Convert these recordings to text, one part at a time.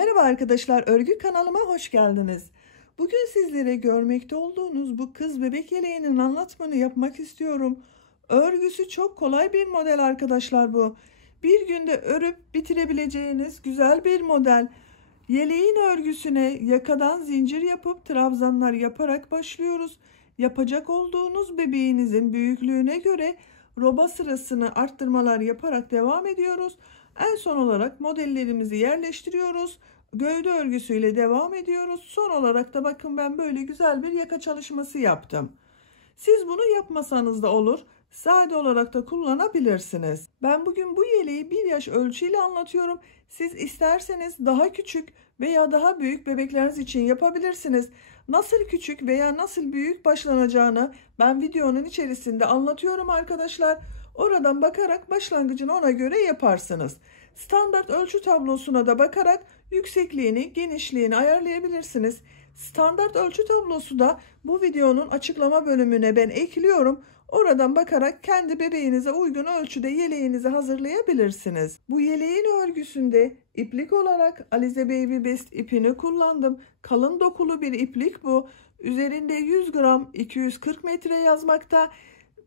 Merhaba arkadaşlar, örgü kanalıma hoş geldiniz. Bugün sizlere görmekte olduğunuz bu kız bebek yeleğinin anlatımını yapmak istiyorum. Örgüsü çok kolay bir model arkadaşlar bu. Bir günde örüp bitirebileceğiniz güzel bir model. Yeleğin örgüsüne yakadan zincir yapıp trabzanlar yaparak başlıyoruz. Yapacak olduğunuz bebeğinizin büyüklüğüne göre roba sırasını arttırmalar yaparak devam ediyoruz. En son olarak modellerimizi yerleştiriyoruz. Gövde örgüsüyle devam ediyoruz. Son olarak da bakın ben böyle güzel bir yaka çalışması yaptım. Siz bunu yapmasanız da olur. Sade olarak da kullanabilirsiniz. Ben bugün bu yeleği 1 yaş ölçüyle anlatıyorum. Siz isterseniz daha küçük veya daha büyük bebekleriniz için yapabilirsiniz. Nasıl küçük veya nasıl büyük başlanacağını ben videonun içerisinde anlatıyorum arkadaşlar. Oradan bakarak başlangıcını ona göre yaparsınız. Standart ölçü tablosuna da bakarak yüksekliğini, genişliğini ayarlayabilirsiniz. Standart ölçü tablosu da bu videonun açıklama bölümüne ben ekliyorum. Oradan bakarak kendi bebeğinize uygun ölçüde yeleğinizi hazırlayabilirsiniz. Bu yeleğin örgüsünde iplik olarak Alize Baby Best ipini kullandım. Kalın dokulu bir iplik bu. Üzerinde 100 gram 240 metre yazmakta.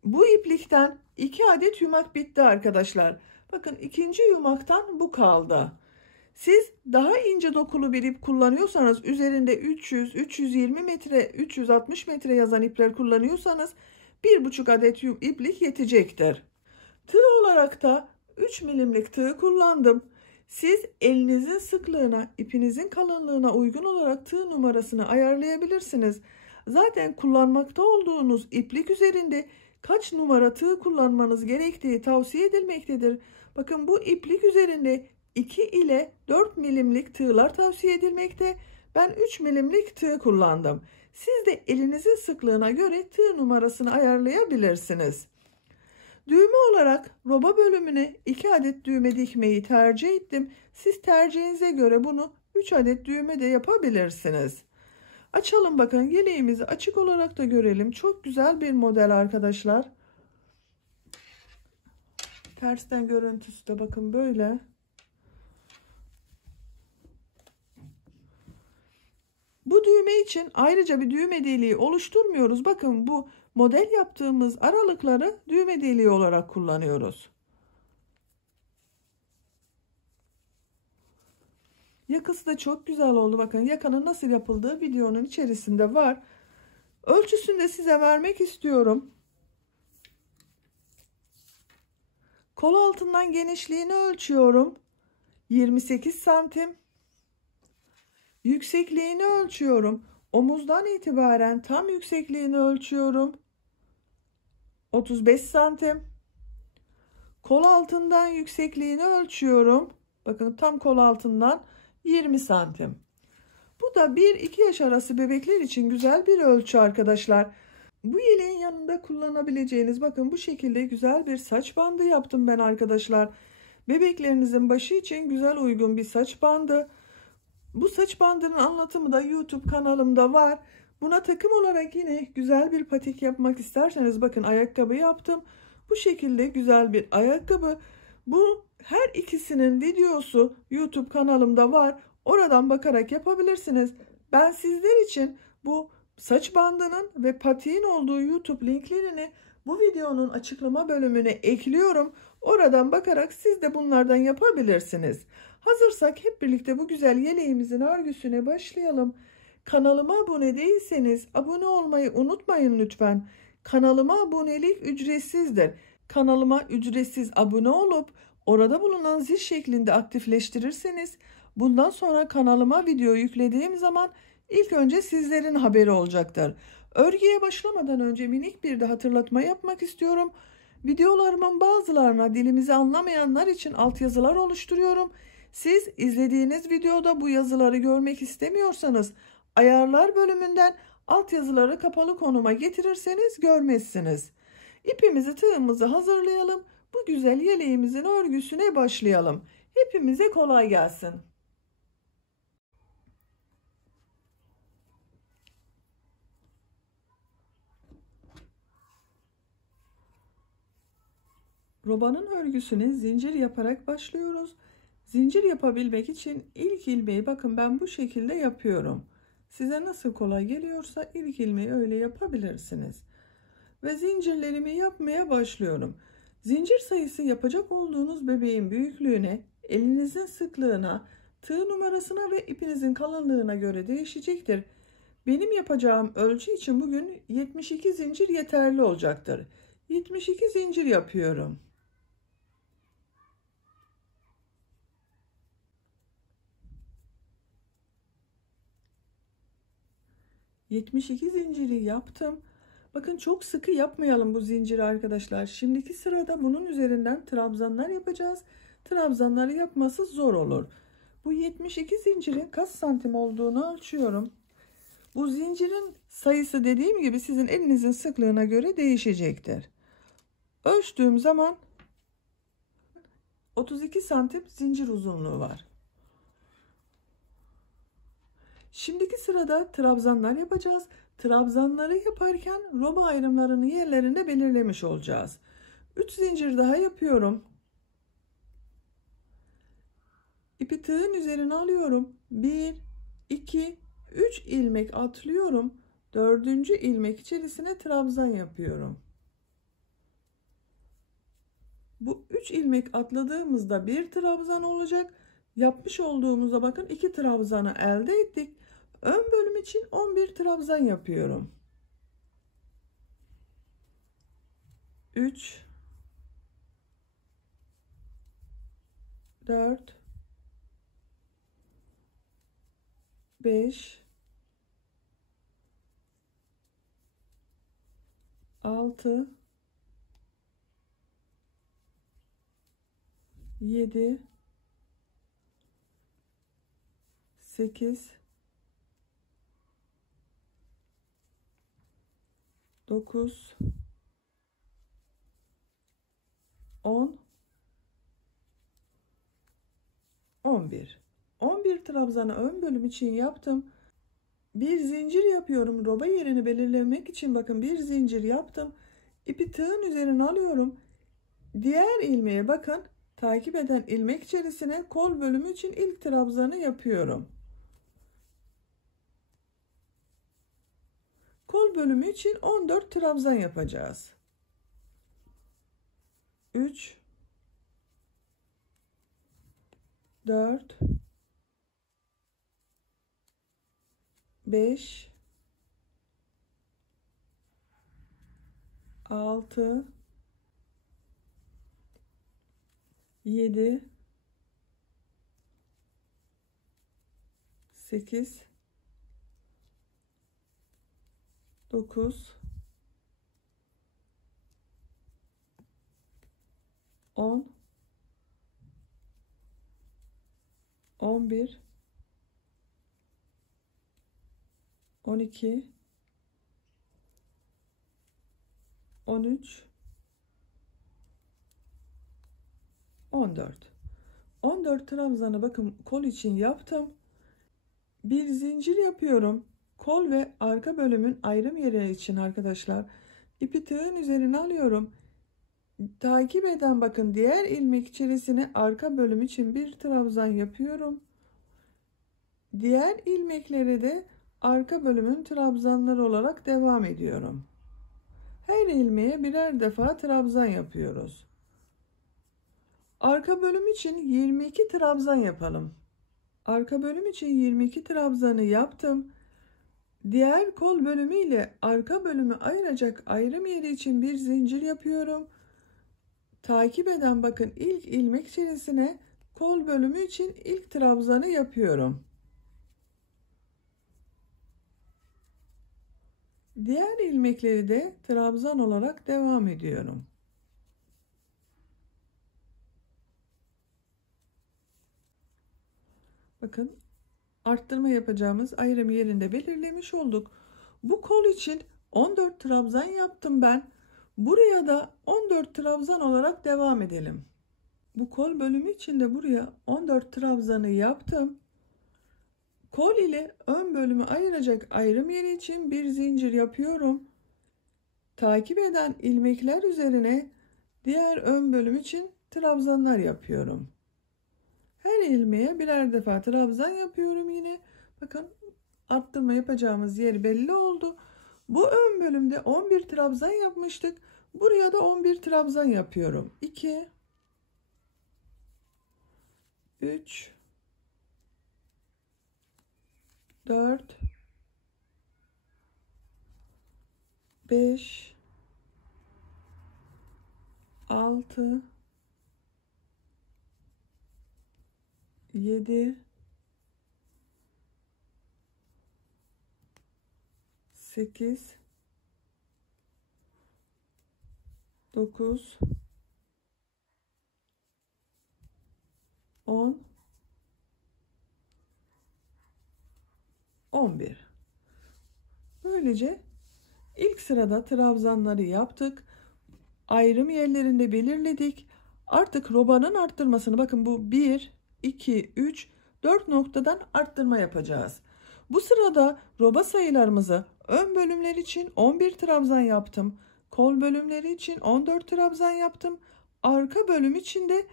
Bu iplikten 2 adet yumak bitti arkadaşlar. Bakın ikinci yumaktan bu kaldı. Siz daha ince dokulu bir ip kullanıyorsanız, üzerinde 300, 320 metre, 360 metre yazan ipler kullanıyorsanız 1,5 adet iplik yetecektir. Tığ olarak da 3 milimlik tığ kullandım. Siz elinizin sıklığına, ipinizin kalınlığına uygun olarak tığ numarasını ayarlayabilirsiniz. Zaten kullanmakta olduğunuz iplik üzerinde kaç numara tığ kullanmanız gerektiği tavsiye edilmektedir. Bakın bu iplik üzerinde 2 ile 4 milimlik tığlar tavsiye edilmekte. Ben 3 milimlik tığ kullandım. Siz de elinizin sıklığına göre tığ numarasını ayarlayabilirsiniz. Düğme olarak roba bölümüne 2 adet düğme dikmeyi tercih ettim. Siz tercihinize göre bunu 3 adet düğme de yapabilirsiniz. Açalım bakın, yeleğimizi açık olarak da görelim. Çok güzel bir model arkadaşlar. Tersten görüntüsü de bakın böyle. Bu düğme için ayrıca bir düğme deliği oluşturmuyoruz. Bakın bu model yaptığımız aralıkları düğme deliği olarak kullanıyoruz. Yakası da çok güzel oldu. Bakın yakanın nasıl yapıldığı videonun içerisinde var. Ölçüsünü de size vermek istiyorum. Kol altından genişliğini ölçüyorum. 28 santim. Yüksekliğini ölçüyorum. Omuzdan itibaren tam yüksekliğini ölçüyorum. 35 santim. Kol altından yüksekliğini ölçüyorum. Bakın tam kol altından 20 santim. Bu da 1-2 yaş arası bebekler için güzel bir ölçü arkadaşlar. Bu yeleğin yanında kullanabileceğiniz, bakın bu şekilde güzel bir saç bandı yaptım ben arkadaşlar. Bebeklerinizin başı için güzel uygun bir saç bandı. Bu saç bandının anlatımı da YouTube kanalımda var. Buna takım olarak yine güzel bir patik yapmak isterseniz bakın ayakkabı yaptım. Bu şekilde güzel bir ayakkabı. Bu her ikisinin videosu YouTube kanalımda var. Oradan bakarak yapabilirsiniz. Ben sizler için bu saç bandının ve patiğin olduğu YouTube linklerini bu videonun açıklama bölümüne ekliyorum. Oradan bakarak siz de bunlardan yapabilirsiniz. Hazırsak hep birlikte bu güzel yeleğimizin örgüsüne başlayalım. Kanalıma abone değilseniz abone olmayı unutmayın lütfen. Kanalıma abonelik ücretsizdir. Kanalıma ücretsiz abone olup orada bulunan zil şeklinde aktifleştirirseniz bundan sonra kanalıma video yüklediğim zaman ilk önce sizlerin haberi olacaktır. Örgüye başlamadan önce minik bir de hatırlatma yapmak istiyorum. Videolarımın bazılarına dilimizi anlamayanlar için altyazılar oluşturuyorum. Siz izlediğiniz videoda bu yazıları görmek istemiyorsanız ayarlar bölümünden altyazıları kapalı konuma getirirseniz görmezsiniz. İpimizi, tığımızı hazırlayalım. Bu güzel yeleğimizin örgüsüne başlayalım. Hepimize kolay gelsin. Robanın örgüsüne zincir yaparak başlıyoruz. Zincir yapabilmek için ilk ilmeği bakın ben bu şekilde yapıyorum. Size nasıl kolay geliyorsa ilk ilmeği öyle yapabilirsiniz. Ve zincirlerimi yapmaya başlıyorum. Zincir sayısı yapacak olduğunuz bebeğin büyüklüğüne, elinizin sıklığına, tığ numarasına ve ipinizin kalınlığına göre değişecektir. Benim yapacağım ölçü için bugün 72 zincir yeterli olacaktır. 72 zincir yapıyorum. 72 zinciri yaptım. Bakın çok sıkı yapmayalım bu zinciri arkadaşlar. Şimdiki sırada bunun üzerinden trabzanlar yapacağız. Trabzanları yapması zor olur. Bu 72 zincirin kaç santim olduğunu ölçüyorum. Bu zincirin sayısı dediğim gibi sizin elinizin sıklığına göre değişecektir. Ölçtüğüm zaman 32 santim zincir uzunluğu var. Şimdiki sırada trabzanlar yapacağız. Trabzanları yaparken roba ayrımlarını yerlerinde belirlemiş olacağız. 3 zincir daha yapıyorum. İpi tığın üzerine alıyorum. 1, 2, 3 ilmek atlıyorum. 4. ilmek içerisine trabzan yapıyorum. Bu 3 ilmek atladığımızda bir trabzan olacak. Yapmış olduğumuzda bakın 2 trabzanı elde ettik. Ön bölüm için 11 trabzan yapıyorum. 3 4 5 6 7 8 9 10 11 trabzanı ön bölüm için yaptım. Bir zincir yapıyorum. Roba yerini belirlemek için bakın bir zincir yaptım. İpi tığın üzerine alıyorum. Diğer ilmeğe bakın. Takip eden ilmek içerisine kol bölümü için ilk trabzanı yapıyorum. Kol bölümü için 14 trabzan yapacağız. 3 4 5 6 7 8 9 10 11 12 13 14 trabzanı bakın kol için yaptım. Bir zincir yapıyorum. Kol ve arka bölümün ayrım yeri için arkadaşlar. İpi tığın üzerine alıyorum. Takip eden bakın diğer ilmek içerisine arka bölüm için bir trabzan yapıyorum. Diğer ilmekleri de arka bölümün trabzanları olarak devam ediyorum. Her ilmeğe birer defa trabzan yapıyoruz. Arka bölüm için 22 trabzan yapalım. Arka bölüm için 22 trabzanı yaptım. Diğer kol bölümü ile arka bölümü ayıracak ayrım yeri için bir zincir yapıyorum. Takip eden bakın ilk ilmek içerisine kol bölümü için ilk trabzanı yapıyorum. Diğer ilmekleri de trabzan olarak devam ediyorum. Bakın arttırma yapacağımız ayrım yerinde belirlemiş olduk. Bu kol için 14 trabzan yaptım ben. Buraya da 14 trabzan olarak devam edelim. Bu kol bölümü için de buraya 14 trabzanı yaptım. Kol ile ön bölümü ayıracak ayrım yeri için bir zincir yapıyorum. Takip eden ilmekler üzerine diğer ön bölüm için trabzanlar yapıyorum. Her ilmeğe birer defa trabzan yapıyorum yine. Bakın arttırma yapacağımız yer belli oldu. Bu ön bölümde 11 trabzan yapmıştık. Buraya da 11 trabzan yapıyorum. 2 3 4 5 6 7 8 9 10 11. Böylece ilk sırada trabzanları yaptık. Ayrım yerlerinde belirledik. Artık robanın arttırmasını bakın, bu 1 2 3 4 noktadan arttırma yapacağız. Bu sırada roba sayılarımızı ön bölümler için 11 trabzan yaptım. Kol bölümleri için 14 trabzan yaptım. Arka bölüm için de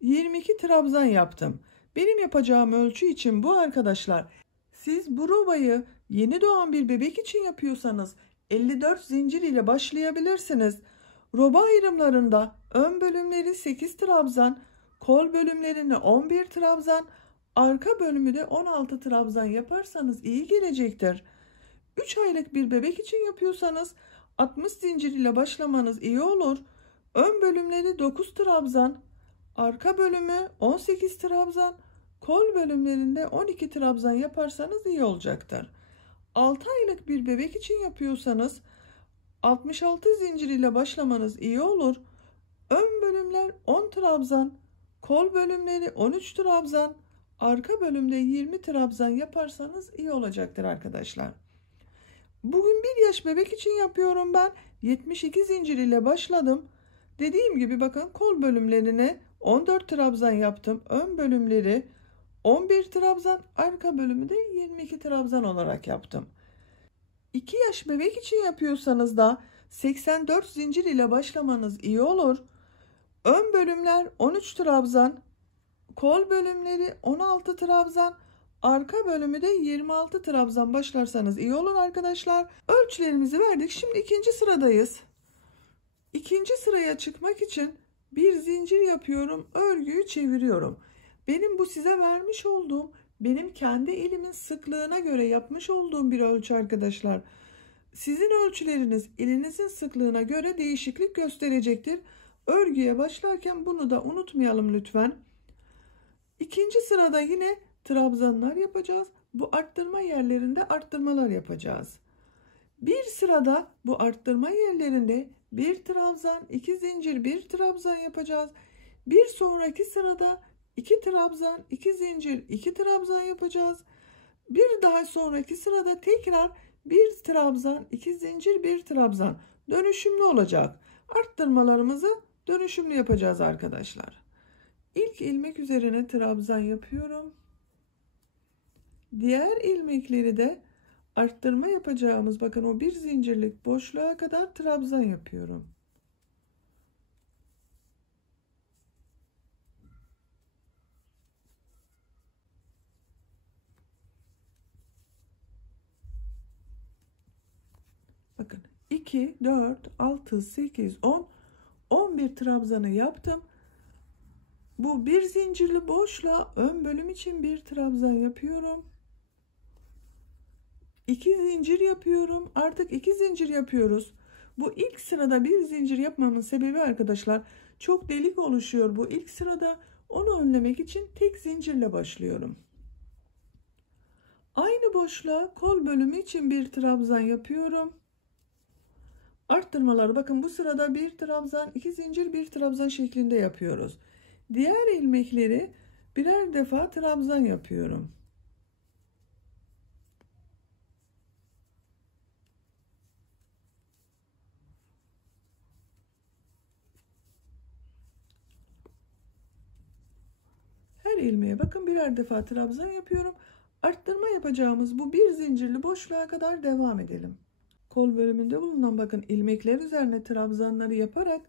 22 trabzan yaptım. Benim yapacağım ölçü için bu arkadaşlar. Siz bu robayı yeni doğan bir bebek için yapıyorsanız 54 zincir ile başlayabilirsiniz. Roba ayrımlarında ön bölümleri 8 trabzan, kol bölümlerini 11 trabzan, arka bölümü de 16 trabzan yaparsanız iyi gelecektir. 3 aylık bir bebek için yapıyorsanız 60 zincir ile başlamanız iyi olur. Ön bölümleri 9 trabzan, arka bölümü 18 trabzan, kol bölümlerinde 12 trabzan yaparsanız iyi olacaktır. 6 aylık bir bebek için yapıyorsanız 66 zincir ile başlamanız iyi olur. Ön bölümler 10 trabzan, kol bölümleri 13 trabzan, arka bölümde 20 trabzan yaparsanız iyi olacaktır arkadaşlar. Bugün 1 yaş bebek için yapıyorum ben. 72 zincir ile başladım. Dediğim gibi bakın, kol bölümlerine 14 trabzan yaptım. Ön bölümleri 11 trabzan, arka bölümü de 22 trabzan olarak yaptım. 2 yaş bebek için yapıyorsanız da 84 zincir ile başlamanız iyi olur. Ön bölümler 13 trabzan, kol bölümleri 16 trabzan, arka bölümü de 26 trabzan başlarsanız iyi olur arkadaşlar. Ölçülerimizi verdik. Şimdi ikinci sıradayız. İkinci sıraya çıkmak için bir zincir yapıyorum, örgüyü çeviriyorum. Benim bu size vermiş olduğum, benim kendi elimin sıklığına göre yapmış olduğum bir ölçü arkadaşlar. Sizin ölçüleriniz elinizin sıklığına göre değişiklik gösterecektir. Örgüye başlarken bunu da unutmayalım lütfen. İkinci sırada yine trabzanlar yapacağız. Bu arttırma yerlerinde arttırmalar yapacağız. Bir sırada bu arttırma yerlerinde bir trabzan, 2 zincir, bir trabzan yapacağız. Bir sonraki sırada 2 trabzan, 2 zincir, 2 trabzan yapacağız. Bir daha sonraki sırada tekrar bir trabzan, 2 zincir, bir trabzan dönüşümlü olacak. Arttırmalarımızı dönüşümlü yapacağız arkadaşlar. İlk ilmek üzerine trabzan yapıyorum. Diğer ilmekleri de arttırma yapacağımız, bakın o bir zincirlik boşluğa kadar trabzan yapıyorum. Bakın 2, 4, 6, 8, 10, 11 trabzanı yaptım. Bu bir zincirli boşluğa ön bölüm için bir trabzan yapıyorum. 2 zincir yapıyorum. Artık 2 zincir yapıyoruz. Bu ilk sırada bir zincir yapmamın sebebi arkadaşlar, çok delik oluşuyor bu ilk sırada. Onu önlemek için tek zincirle başlıyorum. Aynı boşluğa kol bölümü için bir trabzan yapıyorum. Arttırmaları bakın, bu sırada bir trabzan, 2 zincir, bir trabzan şeklinde yapıyoruz. Diğer ilmekleri birer defa trabzan yapıyorum. Her ilmeğe bakın birer defa trabzan yapıyorum. Arttırma yapacağımız bu bir zincirli boşluğa kadar devam edelim. Kol bölümünde bulunan bakın ilmekler üzerine trabzanları yaparak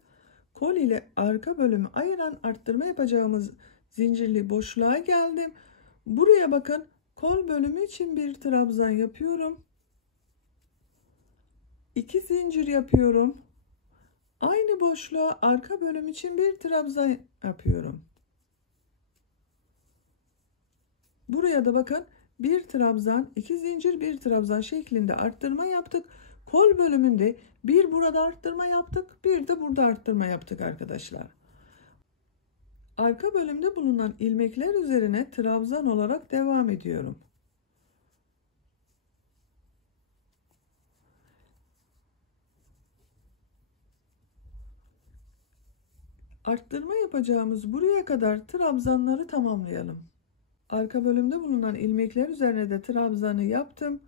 kol ile arka bölümü ayıran arttırma yapacağımız zincirli boşluğa geldim. Buraya bakın, kol bölümü için bir trabzan yapıyorum. 2 zincir yapıyorum. Aynı boşluğa arka bölüm için bir trabzan yapıyorum. Buraya da bakın, bir trabzan, 2 zincir, bir trabzan şeklinde arttırma yaptık. Kol bölümünde bir burada arttırma yaptık, bir de burada arttırma yaptık arkadaşlar. Arka bölümde bulunan ilmekler üzerine trabzan olarak devam ediyorum. Arttırma yapacağımız buraya kadar trabzanları tamamlayalım. Arka bölümde bulunan ilmekler üzerine de trabzanı yaptım.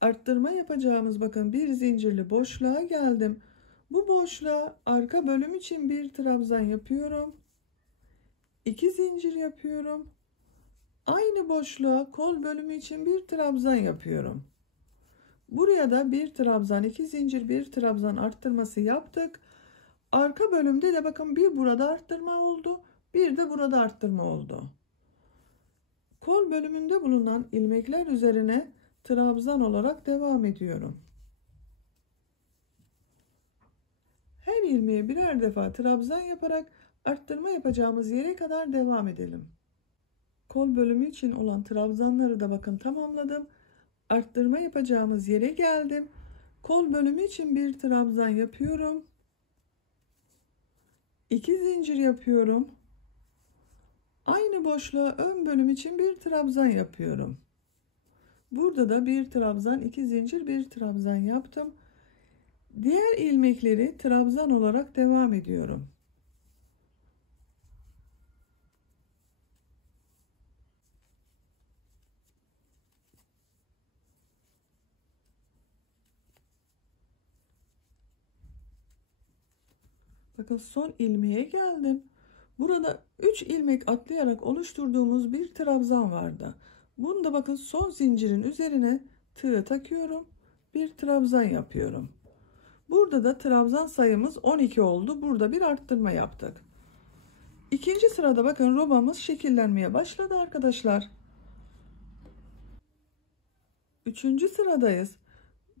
Arttırma yapacağımız bakın bir zincirli boşluğa geldim. Bu boşluğa arka bölüm için bir trabzan yapıyorum. 2 zincir yapıyorum. Aynı boşluğa kol bölümü için bir trabzan yapıyorum. Buraya da bir trabzan, 2 zincir, bir trabzan arttırması yaptık. Arka bölümde de bakın bir burada arttırma oldu, bir de burada arttırma oldu. Kol bölümünde bulunan ilmekler üzerine trabzan olarak devam ediyorum. Her ilmeğe birer defa trabzan yaparak arttırma yapacağımız yere kadar devam edelim. Kol bölümü için olan trabzanları da bakın tamamladım. Arttırma yapacağımız yere geldim. Kol bölümü için bir trabzan yapıyorum. 2 zincir yapıyorum. Aynı boşluğa ön bölüm için bir trabzan yapıyorum. Burada da bir trabzan, 2 zincir, bir trabzan yaptım. Diğer ilmekleri trabzan olarak devam ediyorum. Bakın son ilmeğe geldim. Burada 3 ilmek atlayarak oluşturduğumuz bir trabzan vardı. Bunu da bakın son zincirin üzerine tığ takıyorum. Bir trabzan yapıyorum. Burada da trabzan sayımız 12 oldu. Burada bir arttırma yaptık. İkinci sırada bakın robamız şekillenmeye başladı arkadaşlar. Üçüncü sıradayız.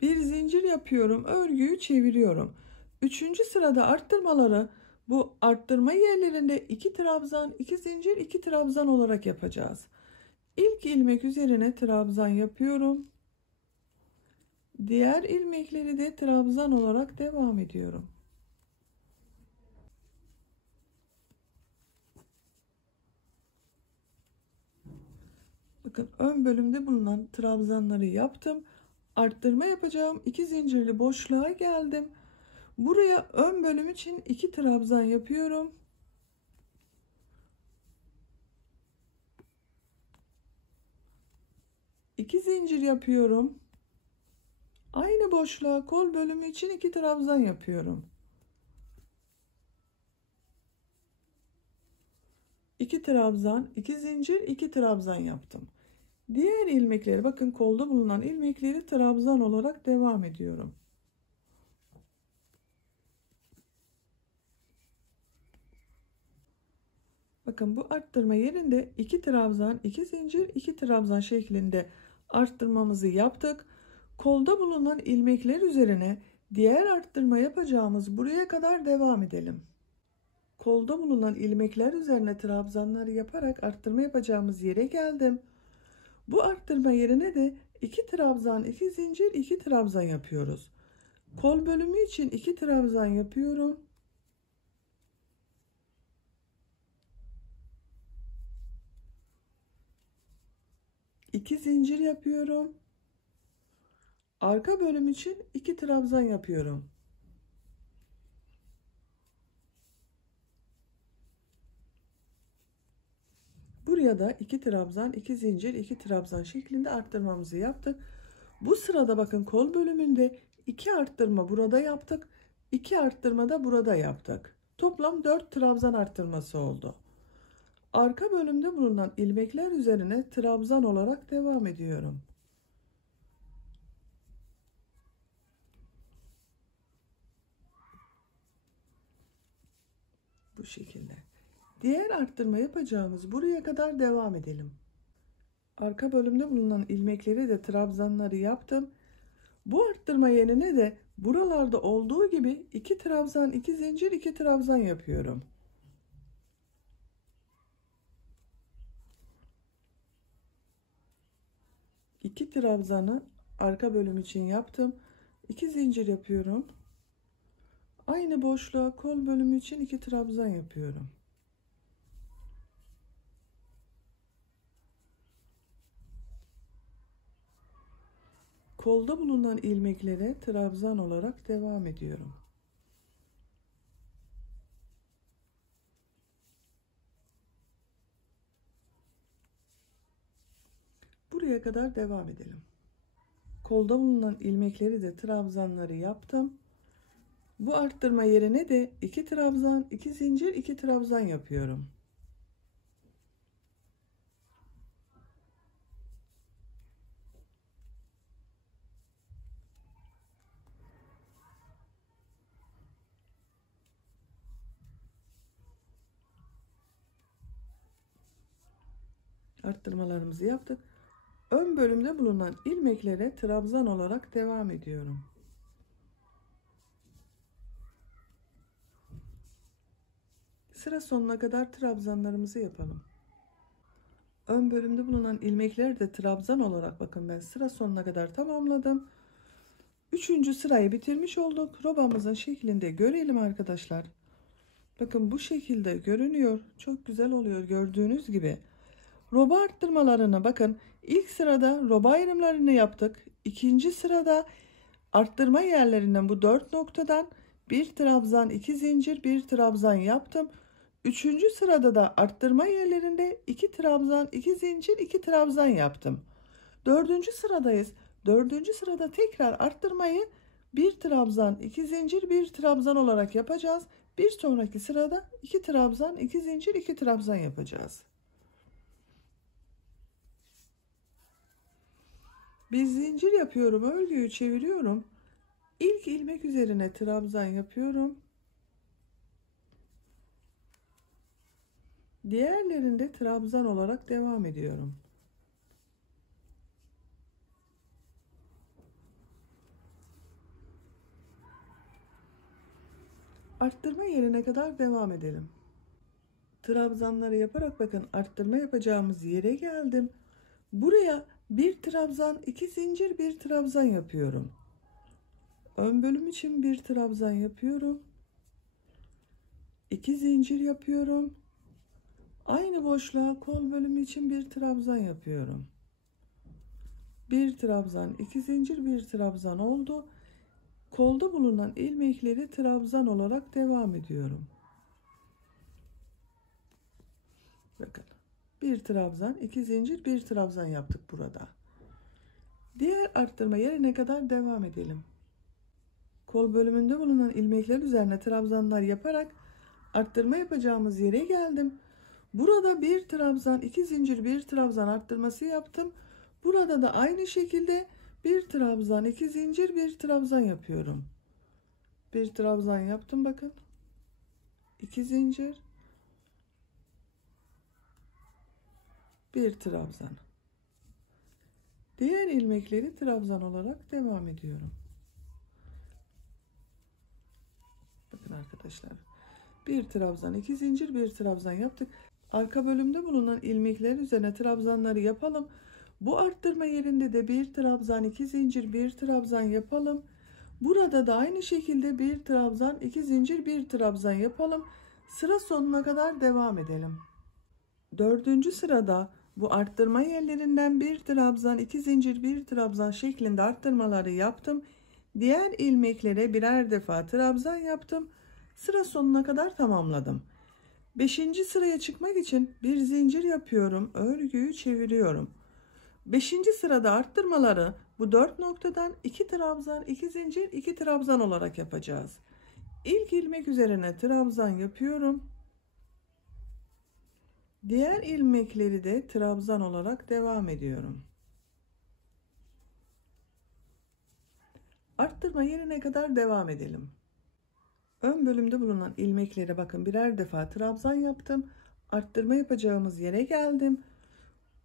Bir zincir yapıyorum. Örgüyü çeviriyorum. Üçüncü sırada arttırmaları bu arttırma yerlerinde 2 trabzan, 2 zincir, 2 trabzan olarak yapacağız. İlk ilmek üzerine trabzan yapıyorum. Diğer ilmekleri de trabzan olarak devam ediyorum. Bakın ön bölümde bulunan trabzanları yaptım. Arttırma yapacağım 2 zincirli boşluğa geldim. Buraya ön bölüm için 2 trabzan yapıyorum. İki zincir yapıyorum. Aynı boşluğa kol bölümü için 2 trabzan yapıyorum. 2 trabzan, 2 zincir, 2 trabzan yaptım. Diğer ilmekleri bakın kolda bulunan ilmekleri trabzan olarak devam ediyorum. Bakın bu arttırma yerinde 2 trabzan, 2 zincir, 2 trabzan şeklinde arttırmamızı yaptık. Kolda bulunan ilmekler üzerine diğer arttırma yapacağımız buraya kadar devam edelim. Kolda bulunan ilmekler üzerine trabzanları yaparak arttırma yapacağımız yere geldim. Bu arttırma yerine de 2 trabzan, 2 zincir, 2 trabzan yapıyoruz. Kol bölümü için 2 trabzan yapıyorum. 2 zincir yapıyorum. Arka bölüm için 2 trabzan yapıyorum. Buraya da 2 trabzan, 2 zincir, 2 trabzan şeklinde arttırmamızı yaptık. Bu sırada bakın kol bölümünde 2 arttırma burada yaptık. 2 arttırma da burada yaptık. Toplam 4 trabzan arttırması oldu. Arka bölümde bulunan ilmekler üzerine trabzan olarak devam ediyorum. Bu şekilde. Diğer arttırma yapacağımız buraya kadar devam edelim. Arka bölümde bulunan ilmekleri de trabzanları yaptım. Bu arttırma yerine de buralarda olduğu gibi 2 trabzan, 2 zincir, 2 trabzan yapıyorum. İki trabzanı arka bölüm için yaptım. 2 zincir yapıyorum. Aynı boşluğa kol bölümü için 2 trabzan yapıyorum. Kolda bulunan ilmeklere trabzan olarak devam ediyorum. Buraya kadar devam edelim. Kolda bulunan ilmekleri de trabzanları yaptım. Bu arttırma yerine de 2 trabzan, 2 zincir, 2 trabzan yapıyorum. Arttırmalarımızı yaptık. Ön bölümde bulunan ilmeklere trabzan olarak devam ediyorum. Sıra sonuna kadar trabzanlarımızı yapalım. Ön bölümde bulunan ilmekleri de trabzan olarak bakın ben sıra sonuna kadar tamamladım. Üçüncü sırayı bitirmiş olduk. Robamızın şeklinde görelim arkadaşlar. Bakın bu şekilde görünüyor. Çok güzel oluyor gördüğünüz gibi. Roba arttırmalarını bakın ilk sırada roba ayrımlarını yaptık. İkinci sırada arttırma yerlerinden bu 4 noktadan bir trabzan, 2 zincir, bir trabzan yaptım. Üçüncü sırada da arttırma yerlerinde 2 trabzan, 2 zincir, 2 trabzan yaptım. Dördüncü sıradayız. Dördüncü sırada tekrar arttırmayı bir trabzan, 2 zincir, bir trabzan olarak yapacağız. Bir sonraki sırada 2 trabzan, 2 zincir, 2 trabzan yapacağız. Bir zincir yapıyorum, örgüyü çeviriyorum. İlk ilmek üzerine trabzan yapıyorum. Diğerlerinde trabzan olarak devam ediyorum. Arttırma yerine kadar devam edelim. Trabzanları yaparak bakın arttırma yapacağımız yere geldim. Buraya bir trabzan, 2 zincir, bir trabzan yapıyorum. Ön bölüm için bir trabzan yapıyorum. 2 zincir yapıyorum. Aynı boşluğa kol bölümü için bir trabzan yapıyorum. Bir trabzan, 2 zincir, bir trabzan oldu. Kolda bulunan ilmekleri trabzan olarak devam ediyorum. Bakın. Bir trabzan, 2 zincir, bir trabzan yaptık burada. Diğer arttırma yerine kadar devam edelim. Kol bölümünde bulunan ilmekler üzerine trabzanlar yaparak arttırma yapacağımız yere geldim. Burada bir trabzan, 2 zincir, bir trabzan arttırması yaptım. Burada da aynı şekilde bir trabzan, 2 zincir, bir trabzan yapıyorum. Bir trabzan yaptım bakın. 2 zincir, bir trabzan. Diğer ilmekleri trabzan olarak devam ediyorum. Bakın arkadaşlar. Bir trabzan, 2 zincir, bir trabzan yaptık. Arka bölümde bulunan ilmekler üzerine trabzanları yapalım. Bu arttırma yerinde de bir trabzan, 2 zincir, bir trabzan yapalım. Burada da aynı şekilde bir trabzan, 2 zincir, bir trabzan yapalım. Sıra sonuna kadar devam edelim. Dördüncü sırada bu arttırma yerlerinden bir trabzan, 2 zincir, bir trabzan şeklinde arttırmaları yaptım. Diğer ilmeklere birer defa trabzan yaptım. Sıra sonuna kadar tamamladım. 5. sıraya çıkmak için bir zincir yapıyorum. Örgüyü çeviriyorum. 5. sırada arttırmaları bu 4 noktadan 2 trabzan, 2 zincir, 2 trabzan olarak yapacağız. İlk ilmek üzerine trabzan yapıyorum. Diğer ilmekleri de trabzan olarak devam ediyorum. Arttırma yerine kadar devam edelim. Ön bölümde bulunan ilmeklere bakın birer defa trabzan yaptım. arttırma yapacağımız yere geldim.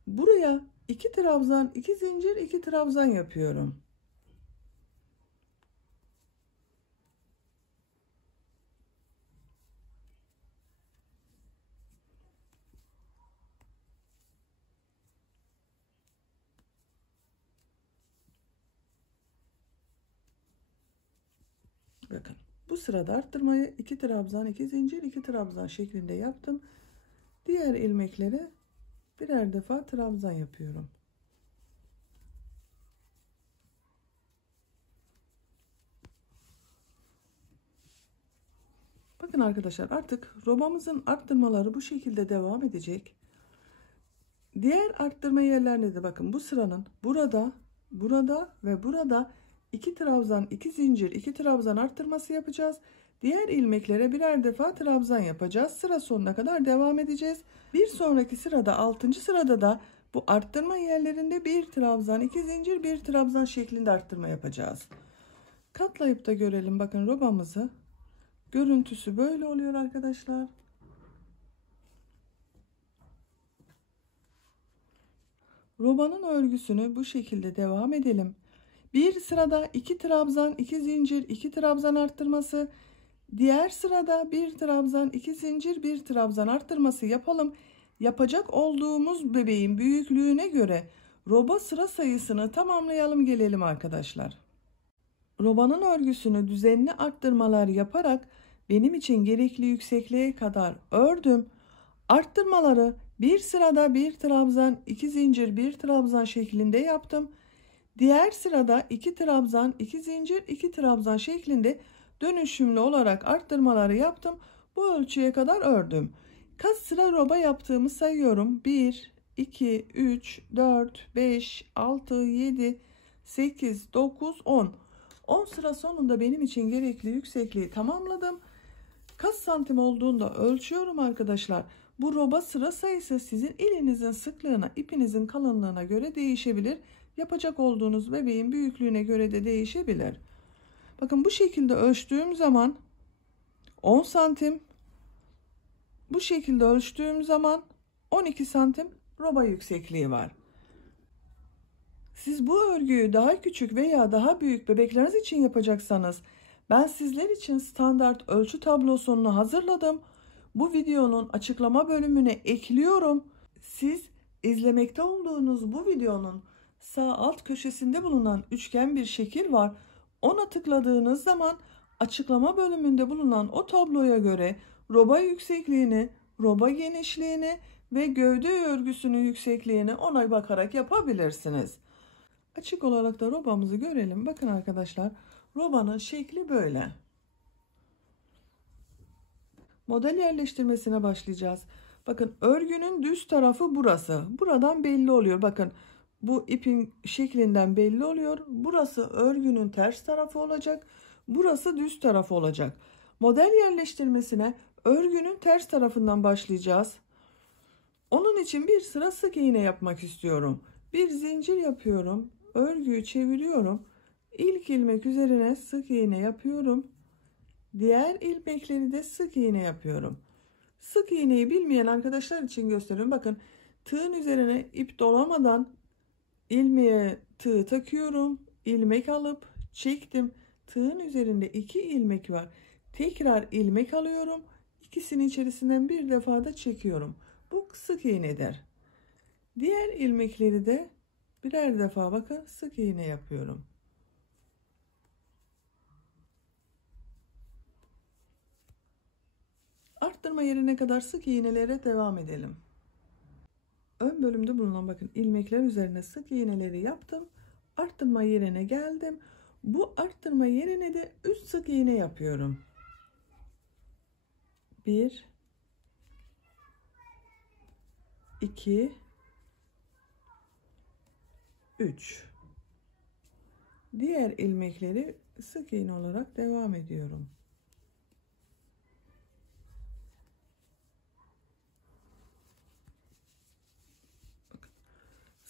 Buraya 2 trabzan, 2 zincir, 2 trabzan yapıyorum. Bakın bu sırada arttırmayı 2 trabzan, 2 zincir, 2 trabzan şeklinde yaptım. Diğer ilmekleri birer defa trabzan yapıyorum. Bakın arkadaşlar, artık robamızın arttırmaları bu şekilde devam edecek. Diğer arttırma yerlerine de bakın, bu sıranın burada, burada ve burada 2 trabzan, 2 zincir, 2 trabzan arttırması yapacağız. Diğer ilmeklere birer defa trabzan yapacağız. Sıra sonuna kadar devam edeceğiz. Bir sonraki sırada, 6. sırada da bu arttırma yerlerinde 1 trabzan, 2 zincir, 1 trabzan şeklinde arttırma yapacağız. Katlayıp da görelim. Bakın robamızı. Görüntüsü böyle oluyor arkadaşlar. Robanın örgüsünü bu şekilde devam edelim. Bir sırada 2 trabzan, 2 zincir, 2 trabzan arttırması. Diğer sırada 1 trabzan, 2 zincir, 1 trabzan arttırması yapalım. Yapacak olduğumuz bebeğin büyüklüğüne göre roba sıra sayısını tamamlayalım gelelim arkadaşlar. Robanın örgüsünü düzenli arttırmalar yaparak benim için gerekli yüksekliğe kadar ördüm. Arttırmaları bir sırada 1 trabzan, 2 zincir, 1 trabzan şeklinde yaptım. Diğer sırada 2 trabzan, 2 zincir, 2 trabzan şeklinde dönüşümlü olarak arttırmaları yaptım. Bu ölçüye kadar ördüm. Kaç sıra roba yaptığımı sayıyorum. 1, 2, 3, 4, 5, 6, 7, 8, 9, 10. 10 sıra sonunda benim için gerekli yüksekliği tamamladım. Kaç santim olduğunu da ölçüyorum arkadaşlar. Bu roba sıra sayısı sizin elinizin sıklığına, ipinizin kalınlığına göre değişebilir. Yapacak olduğunuz bebeğin büyüklüğüne göre de değişebilir. Bakın bu şekilde ölçtüğüm zaman 10 santim, bu şekilde ölçtüğüm zaman 12 santim roba yüksekliği var. Siz bu örgüyü daha küçük veya daha büyük bebekleriniz için yapacaksanız ben sizler için standart ölçü tablosunu hazırladım. Bu videonun açıklama bölümüne ekliyorum. Siz izlemekte olduğunuz bu videonun sağ alt köşesinde bulunan üçgen bir şekil var. Ona tıkladığınız zaman açıklama bölümünde bulunan o tabloya göre roba yüksekliğini, roba genişliğini ve gövde örgüsünün yüksekliğini ona bakarak yapabilirsiniz. Açık olarak da robamızı görelim. Bakın arkadaşlar, robanın şekli böyle. Model yerleştirmesine başlayacağız. Bakın örgünün düz tarafı burası. Buradan belli oluyor. Bakın bu ipin şeklinden belli oluyor. Burası örgünün ters tarafı olacak. Burası düz tarafı olacak. Model yerleştirmesine örgünün ters tarafından başlayacağız. Onun için bir sıra sık iğne yapmak istiyorum. Bir zincir yapıyorum. Örgüyü çeviriyorum. İlk ilmek üzerine sık iğne yapıyorum. Diğer ilmekleri de sık iğne yapıyorum. Sık iğneyi bilmeyen arkadaşlar için gösteriyorum. Bakın tığın üzerine ip dolamadan ilmeğe tığ takıyorum. İlmek alıp çektim. Tığın üzerinde 2 ilmek var. Tekrar ilmek alıyorum. İkisinin içerisinden bir defa da çekiyorum. Bu sık iğnedir. Diğer ilmekleri de birer defa bakın sık iğne yapıyorum. Arttırma yerine kadar sık iğnelere devam edelim. Ön bölümde bulunan bakın ilmekler üzerine sık iğneleri yaptım. Arttırma yerine geldim. Bu arttırma yerine de 3 sık iğne yapıyorum. 1 2 3. Diğer ilmekleri sık iğne olarak devam ediyorum.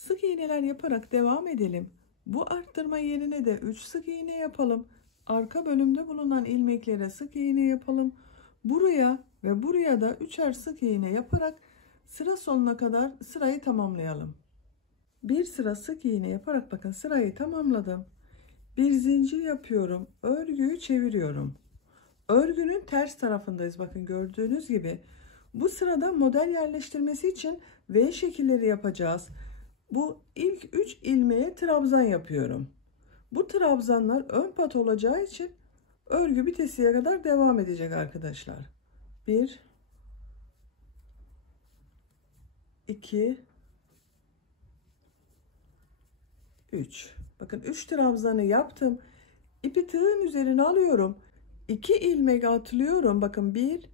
Sık iğneler yaparak devam edelim. Bu arttırma yerine de 3 sık iğne yapalım. Arka bölümde bulunan ilmeklere sık iğne yapalım. Buraya Ve buraya da 3'er sık iğne yaparak sıra sonuna kadar sırayı tamamlayalım. Bir sıra sık iğne yaparak bakın sırayı tamamladım. Bir zincir yapıyorum. Örgüyü çeviriyorum. Örgünün ters tarafındayız. Bakın gördüğünüz gibi. Bu sırada model yerleştirmesi için V şekilleri yapacağız. Bu ilk 3 ilmeğe trabzan yapıyorum. Bu trabzanlar ön pat olacağı için örgü bitesiye kadar devam edecek arkadaşlar. 1 2 3. Bakın 3 trabzanı yaptım. İpi tığın üzerine alıyorum. 2 ilmek atlıyorum. Bakın 1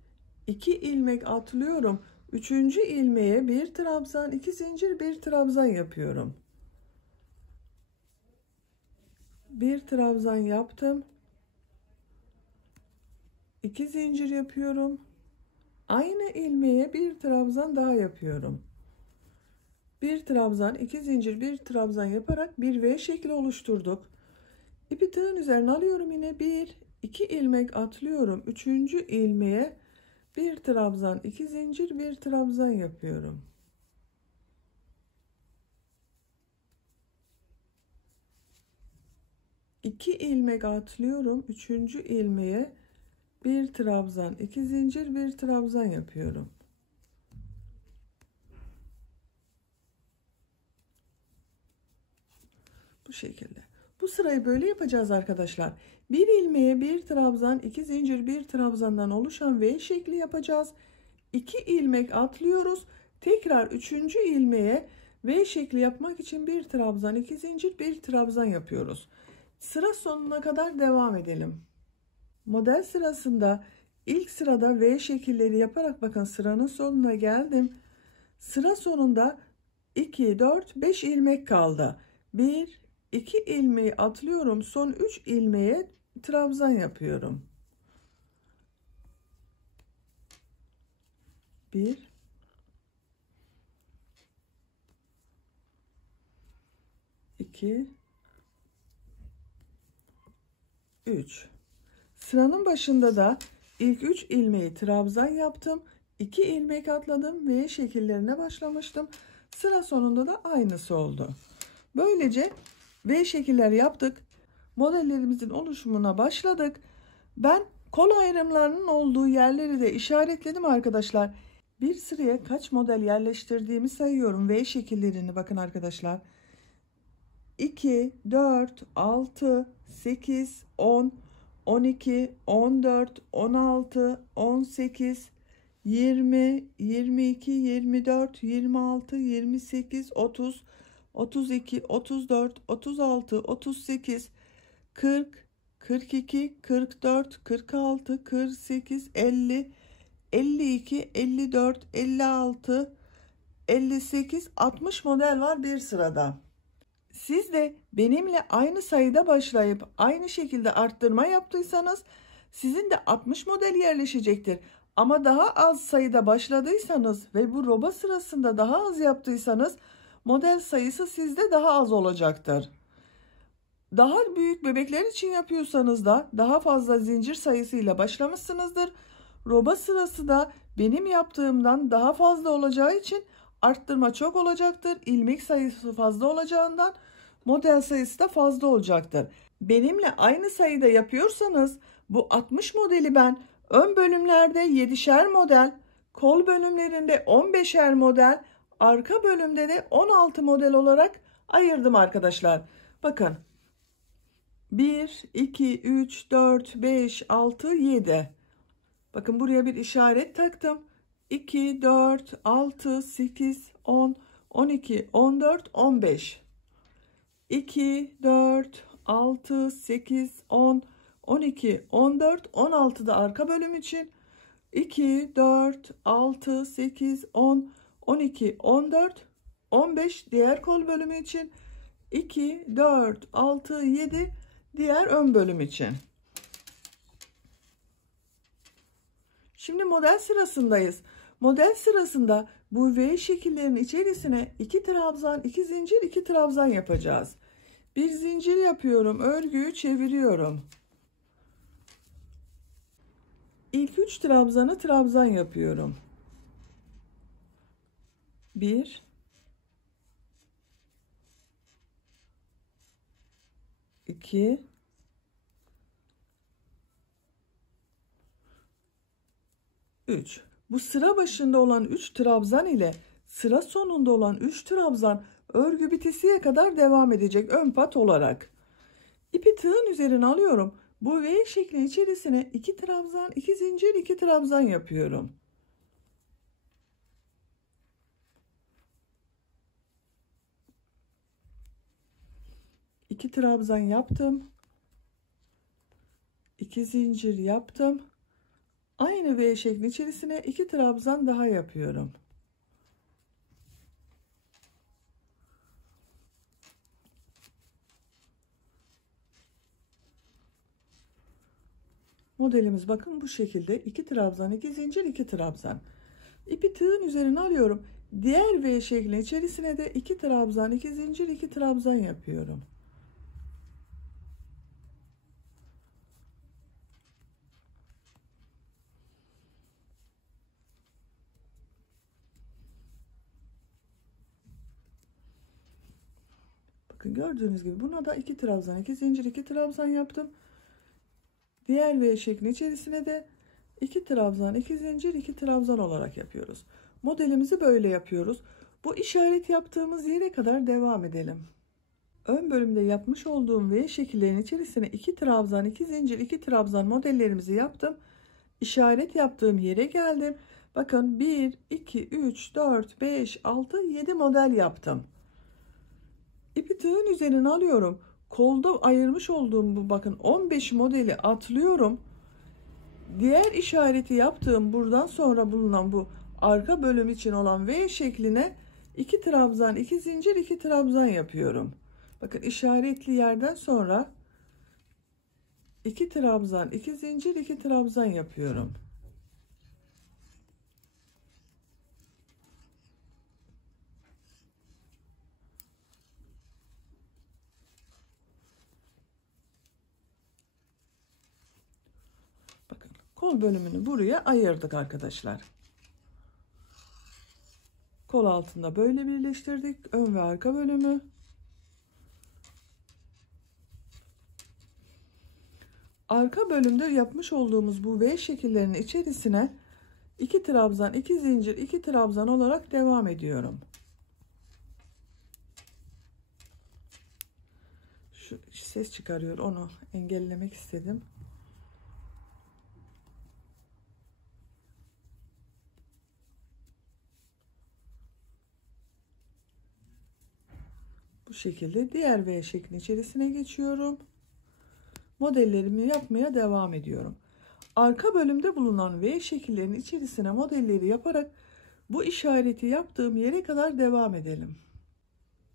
2 ilmek atlıyorum. 3. ilmeğe bir trabzan, 2 zincir, bir trabzan yapıyorum. Bir trabzan yaptım. 2 zincir yapıyorum. Aynı ilmeğe bir trabzan daha yapıyorum. Bir trabzan, 2 zincir, bir trabzan yaparak bir V şekli oluşturduk. İpi tığın üzerine alıyorum, yine 1 2 ilmek atlıyorum. 3. ilmeğe bir trabzan, 2 zincir, bir trabzan yapıyorum. İki ilmek atlıyorum. 3. ilmeğe bir trabzan, 2 zincir, bir trabzan yapıyorum. Bu şekilde. Bu sırayı böyle yapacağız arkadaşlar. Bir ilmeğe bir trabzan, 2 zincir, bir trabzandan oluşan V şekli yapacağız. 2 ilmek atlıyoruz. Tekrar 3. ilmeğe V şekli yapmak için bir trabzan, 2 zincir, bir trabzan yapıyoruz. Sıra sonuna kadar devam edelim. Model sırasında ilk sırada V şekilleri yaparak bakın sıranın sonuna geldim. Sıra sonunda 2 4 5 ilmek kaldı. 1 2 ilmeği atlıyorum. Son 3 ilmeğe trabzan yapıyorum. 1 2 3. Sıranın başında da ilk 3 ilmeği trabzan yaptım. 2 ilmek atladım ve şekillerine başlamıştım. Sıra sonunda da aynısı oldu. Böylece V şekiller yaptık. Modellerimizin oluşumuna başladık. Ben kol ayrımlarının olduğu yerleri de işaretledim arkadaşlar. Bir sıraya kaç model yerleştirdiğimi sayıyorum. V şekillerini bakın arkadaşlar. 2, 4, 6, 8, 10, 12, 14, 16, 18, 20, 22, 24, 26, 28, 30, 32, 34, 36, 38, 40, 42, 44, 46, 48, 50, 52, 54, 56, 58, 60 model var bir sırada. Siz de benimle aynı sayıda başlayıp aynı şekilde arttırma yaptıysanız sizin de 60 model yerleşecektir. Ama daha az sayıda başladıysanız ve bu roba sırasında daha az yaptıysanız model sayısı sizde daha az olacaktır. Daha büyük bebekler için yapıyorsanız da daha fazla zincir sayısıyla başlamışsınızdır. Roba sırası da benim yaptığımdan daha fazla olacağı için arttırma çok olacaktır. İlmek sayısı fazla olacağından model sayısı da fazla olacaktır. Benimle aynı sayıda yapıyorsanız bu 60 modeli ben ön bölümlerde 7'şer model, kol bölümlerinde 15'er model, arka bölümde de 16 model olarak ayırdım arkadaşlar. Bakın 1, 2, 3, 4, 5, 6, 7. Bakın buraya bir işaret taktım. 2, 4, 6, 8, 10, 12, 14, 15. 2, 4, 6, 8, 10, 12, 14, 16 da arka bölüm için. 2, 4, 6, 8, 10, 12, 14, 15 diğer kol bölümü için. 2, 4, 6, 7 diğer ön bölüm için. Şimdi model sırasındayız. Model sırasında bu V şekillerinin içerisine 2 trabzan, 2 zincir, 2 trabzan yapacağız. Bir zincir yapıyorum, örgüyü çeviriyorum. İlk 3 trabzanı trabzan yapıyorum. 1 2 3. Bu sıra başında olan 3 trabzan ile sıra sonunda olan 3 trabzan örgü bitesiye kadar devam edecek ön pat olarak. İpi tığın üzerine alıyorum. Bu V şekli içerisine 2 trabzan, 2 zincir, 2 trabzan yapıyorum. İki trabzan yaptım. 2 zincir yaptım. Aynı V şekli içerisine 2 trabzan daha yapıyorum. Modelimiz bakın bu şekilde 2 trabzan, 2 zincir, 2 trabzan. İpi tığın üzerine alıyorum. Diğer V şekli içerisine de 2 trabzan, 2 zincir, 2 trabzan yapıyorum. Bakın gördüğünüz gibi buna da 2 trabzan, 2 zincir, 2 trabzan yaptım. Diğer V şekli içerisine de 2 trabzan, 2 zincir, 2 trabzan olarak yapıyoruz. Modelimizi böyle yapıyoruz. Bu işaret yaptığımız yere kadar devam edelim. Ön bölümde yapmış olduğum V şekillerinin içerisine 2 trabzan, 2 zincir, 2 trabzan modellerimizi yaptım. İşaret yaptığım yere geldim. Bakın 1, 2, 3, 4, 5, 6, 7 model yaptım. İpi tığın üzerine alıyorum. Kolda ayırmış olduğum bu bakın 15 modeli atlıyorum. Diğer işareti yaptığım buradan sonra bulunan bu arka bölüm için olan V şekline 2 trabzan, 2 zincir, 2 trabzan yapıyorum. Bakın işaretli yerden sonra 2 trabzan, 2 zincir, 2 trabzan yapıyorum. Bakın kol bölümünü buraya ayırdık arkadaşlar. Kol altında böyle birleştirdik. Ön ve arka bölümü. Arka bölümde yapmış olduğumuz bu V şekillerinin içerisine 2 trabzan, 2 zincir, 2 trabzan olarak devam ediyorum. Şu ses çıkarıyor, onu engellemek istedim. Bu şekilde diğer V şeklinin içerisine geçiyorum. Modellerimi yapmaya devam ediyorum. Arka bölümde bulunan V şekillerinin içerisine modelleri yaparak bu işareti yaptığım yere kadar devam edelim.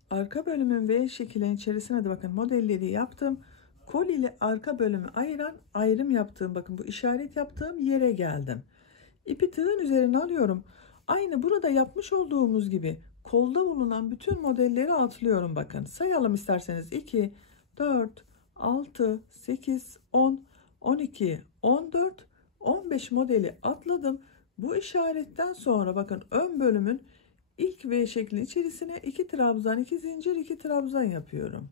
Arka bölümün V şekillerinin içerisine de bakın modelleri yaptım. Kol ile arka bölümü ayıran ayrım yaptığım bakın bu işaret yaptığım yere geldim. İpi tığın üzerine alıyorum. Aynı burada yapmış olduğumuz gibi kolda bulunan bütün modelleri atlıyorum bakın. Sayalım isterseniz 2, 4, 6, 8, 10, 12, 14, 15 modeli atladım. Bu işaretten sonra bakın ön bölümün ilk V şekli içerisine 2 trabzan, 2 zincir, 2 trabzan yapıyorum.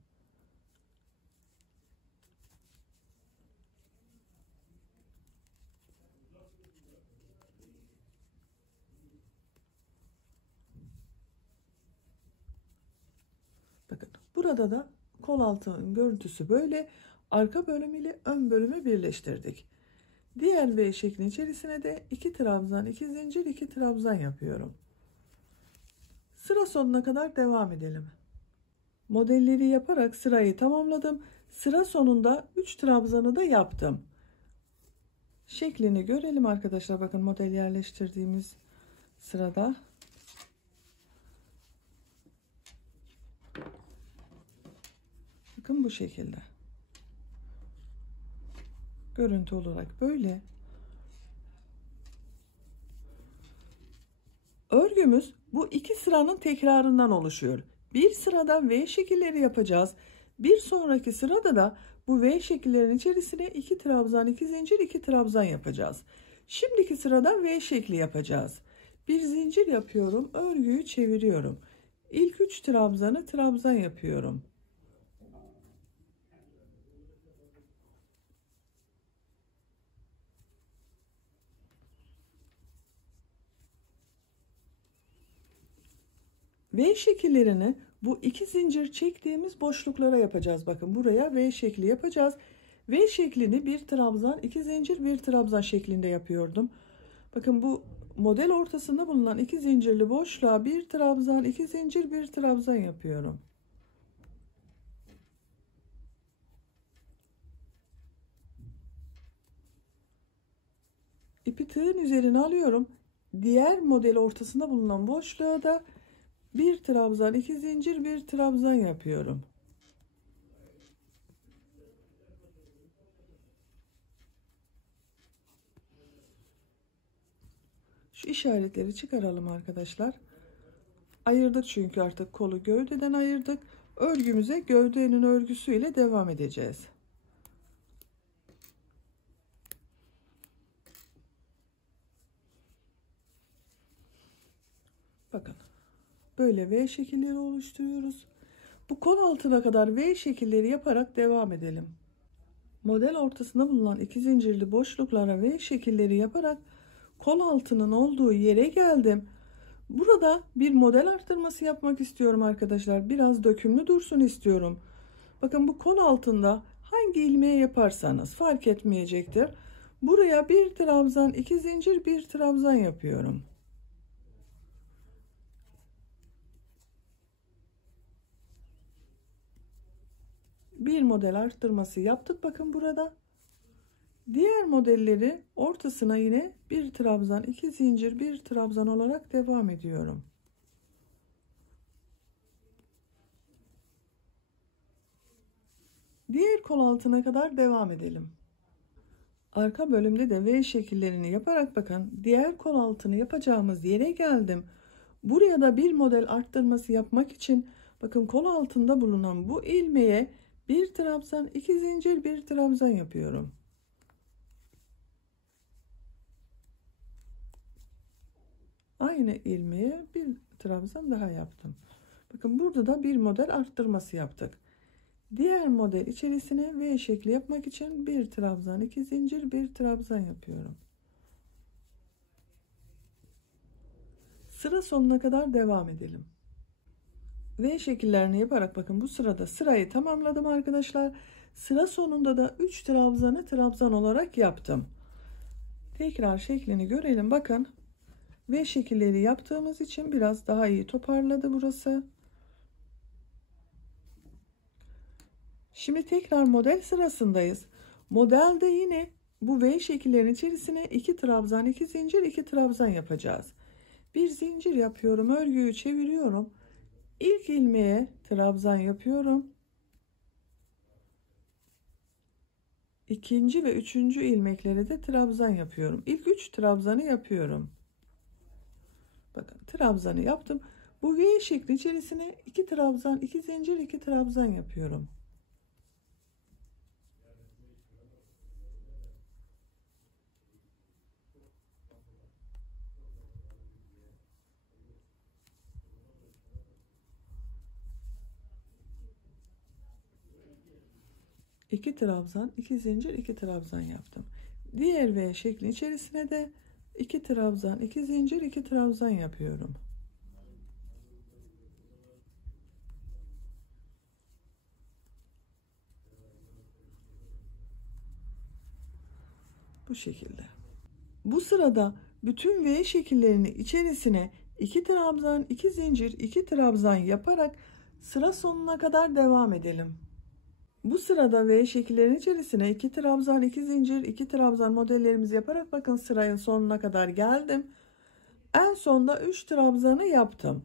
Bakın burada da kol altının görüntüsü böyle. Arka bölüm ile ön bölümü birleştirdik. Diğer V şeklinin içerisine de 2 trabzan, 2 zincir, 2 trabzan yapıyorum. Sıra sonuna kadar devam edelim. Modelleri yaparak sırayı tamamladım. Sıra sonunda 3 trabzanı da yaptım. Şeklini görelim arkadaşlar. Bakın model yerleştirdiğimiz sırada. Bakın bu şekilde. Görüntü olarak böyle. Örgümüz bu iki sıranın tekrarından oluşuyor. Bir sırada V şekilleri yapacağız. Bir sonraki sırada da bu V şekillerin içerisine 2 trabzan, 2 zincir, 2 trabzan yapacağız. Şimdiki sırada V şekli yapacağız. Bir zincir yapıyorum, örgüyü çeviriyorum. İlk 3 trabzanı trabzan yapıyorum. V şekillerini bu 2 zincir çektiğimiz boşluklara yapacağız. Bakın buraya V şekli yapacağız. V şeklini bir trabzan, 2 zincir, bir trabzan şeklinde yapıyordum. Bakın bu model ortasında bulunan 2 zincirli boşluğa bir trabzan, 2 zincir, bir trabzan yapıyorum. İpi tığın üzerine alıyorum. Diğer model ortasında bulunan boşluğa da bir trabzan, 2 zincir, bir trabzan yapıyorum. Şu işaretleri çıkaralım arkadaşlar. Ayırdık çünkü artık kolu gövdeden ayırdık. Örgümüze gövdenin örgüsüyle devam edeceğiz. Bakın böyle V şekilleri oluşturuyoruz. Bu kol altına kadar V şekilleri yaparak devam edelim. Model ortasında bulunan 2 zincirli boşluklara V şekilleri yaparak kol altının olduğu yere geldim. Burada bir model arttırması yapmak istiyorum arkadaşlar. Biraz dökümlü dursun istiyorum. Bakın bu kol altında hangi ilmeği yaparsanız fark etmeyecektir. Buraya bir trabzan, 2 zincir, bir trabzan yapıyorum. Bir model arttırması yaptık bakın burada. Diğer modelleri ortasına yine bir trabzan, 2 zincir, bir trabzan olarak devam ediyorum. Diğer kol altına kadar devam edelim. Arka bölümde de V şekillerini yaparak bakın diğer kol altını yapacağımız yere geldim. Buraya da bir model arttırması yapmak için bakın kol altında bulunan bu ilmeğe bir trabzan, 2 zincir, bir trabzan yapıyorum. Aynı ilmeğe bir trabzan daha yaptım. Bakın burada da bir model arttırması yaptık. Diğer model içerisine V şekli yapmak için bir trabzan, 2 zincir, bir trabzan yapıyorum. Sıra sonuna kadar devam edelim. V şekillerini yaparak bakın bu sırada sırayı tamamladım arkadaşlar. Sıra sonunda da 3 trabzanı trabzan olarak yaptım. Tekrar şeklini görelim. Bakın V şekilleri yaptığımız için biraz daha iyi toparladı burası. Şimdi tekrar model sırasındayız. Modelde yine bu V şekillerin içerisine 2 trabzan, 2 zincir, 2 trabzan yapacağız. Bir zincir yapıyorum, örgüyü çeviriyorum. İlk ilmeğe trabzan yapıyorum. İkinci ve üçüncü ilmeklere de trabzan yapıyorum. İlk 3 trabzanı yapıyorum. Bakın trabzanı yaptım. Bu V şekli içerisine 2 trabzan, 2 zincir, 2 trabzan yapıyorum. İki trabzan, 2 zincir, 2 trabzan yaptım. Diğer V şekli içerisine de 2 trabzan, 2 zincir, 2 trabzan yapıyorum. Bu şekilde. Bu sırada bütün V şekillerini içerisine 2 trabzan, 2 zincir, 2 trabzan yaparak sıra sonuna kadar devam edelim. Bu sırada V şekillerin içerisine 2 trabzan, 2 zincir, 2 trabzan modellerimizi yaparak bakın sırayın sonuna kadar geldim. En sonda 3 trabzanı yaptım.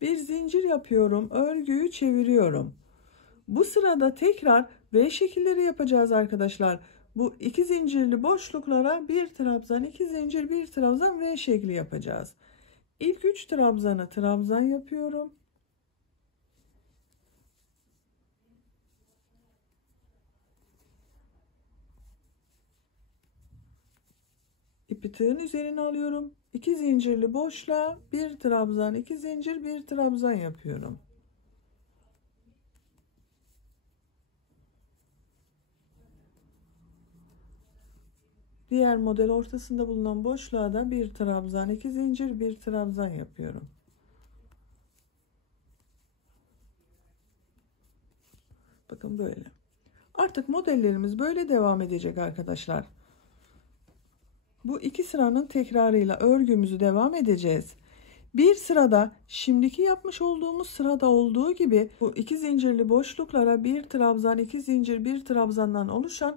Bir zincir yapıyorum, örgüyü çeviriyorum. Bu sırada tekrar V şekilleri yapacağız arkadaşlar. Bu 2 zincirli boşluklara bir trabzan, 2 zincir, bir trabzan V şekli yapacağız. İlk 3 trabzanı trabzan yapıyorum. İpi tığın üzerine alıyorum. 2 zincirli boşluğa 1 trabzan, 2 zincir, 1 trabzan yapıyorum. Diğer model ortasında bulunan boşluğa da 1 trabzan, 2 zincir, 1 trabzan yapıyorum. Bakın böyle. Artık modellerimiz böyle devam edecek arkadaşlar. Bu iki sıranın tekrarıyla örgümüzü devam edeceğiz. Bir sırada şimdiki yapmış olduğumuz sırada olduğu gibi bu iki zincirli boşluklara 1 trabzan, 2 zincir, 1 trabzandan oluşan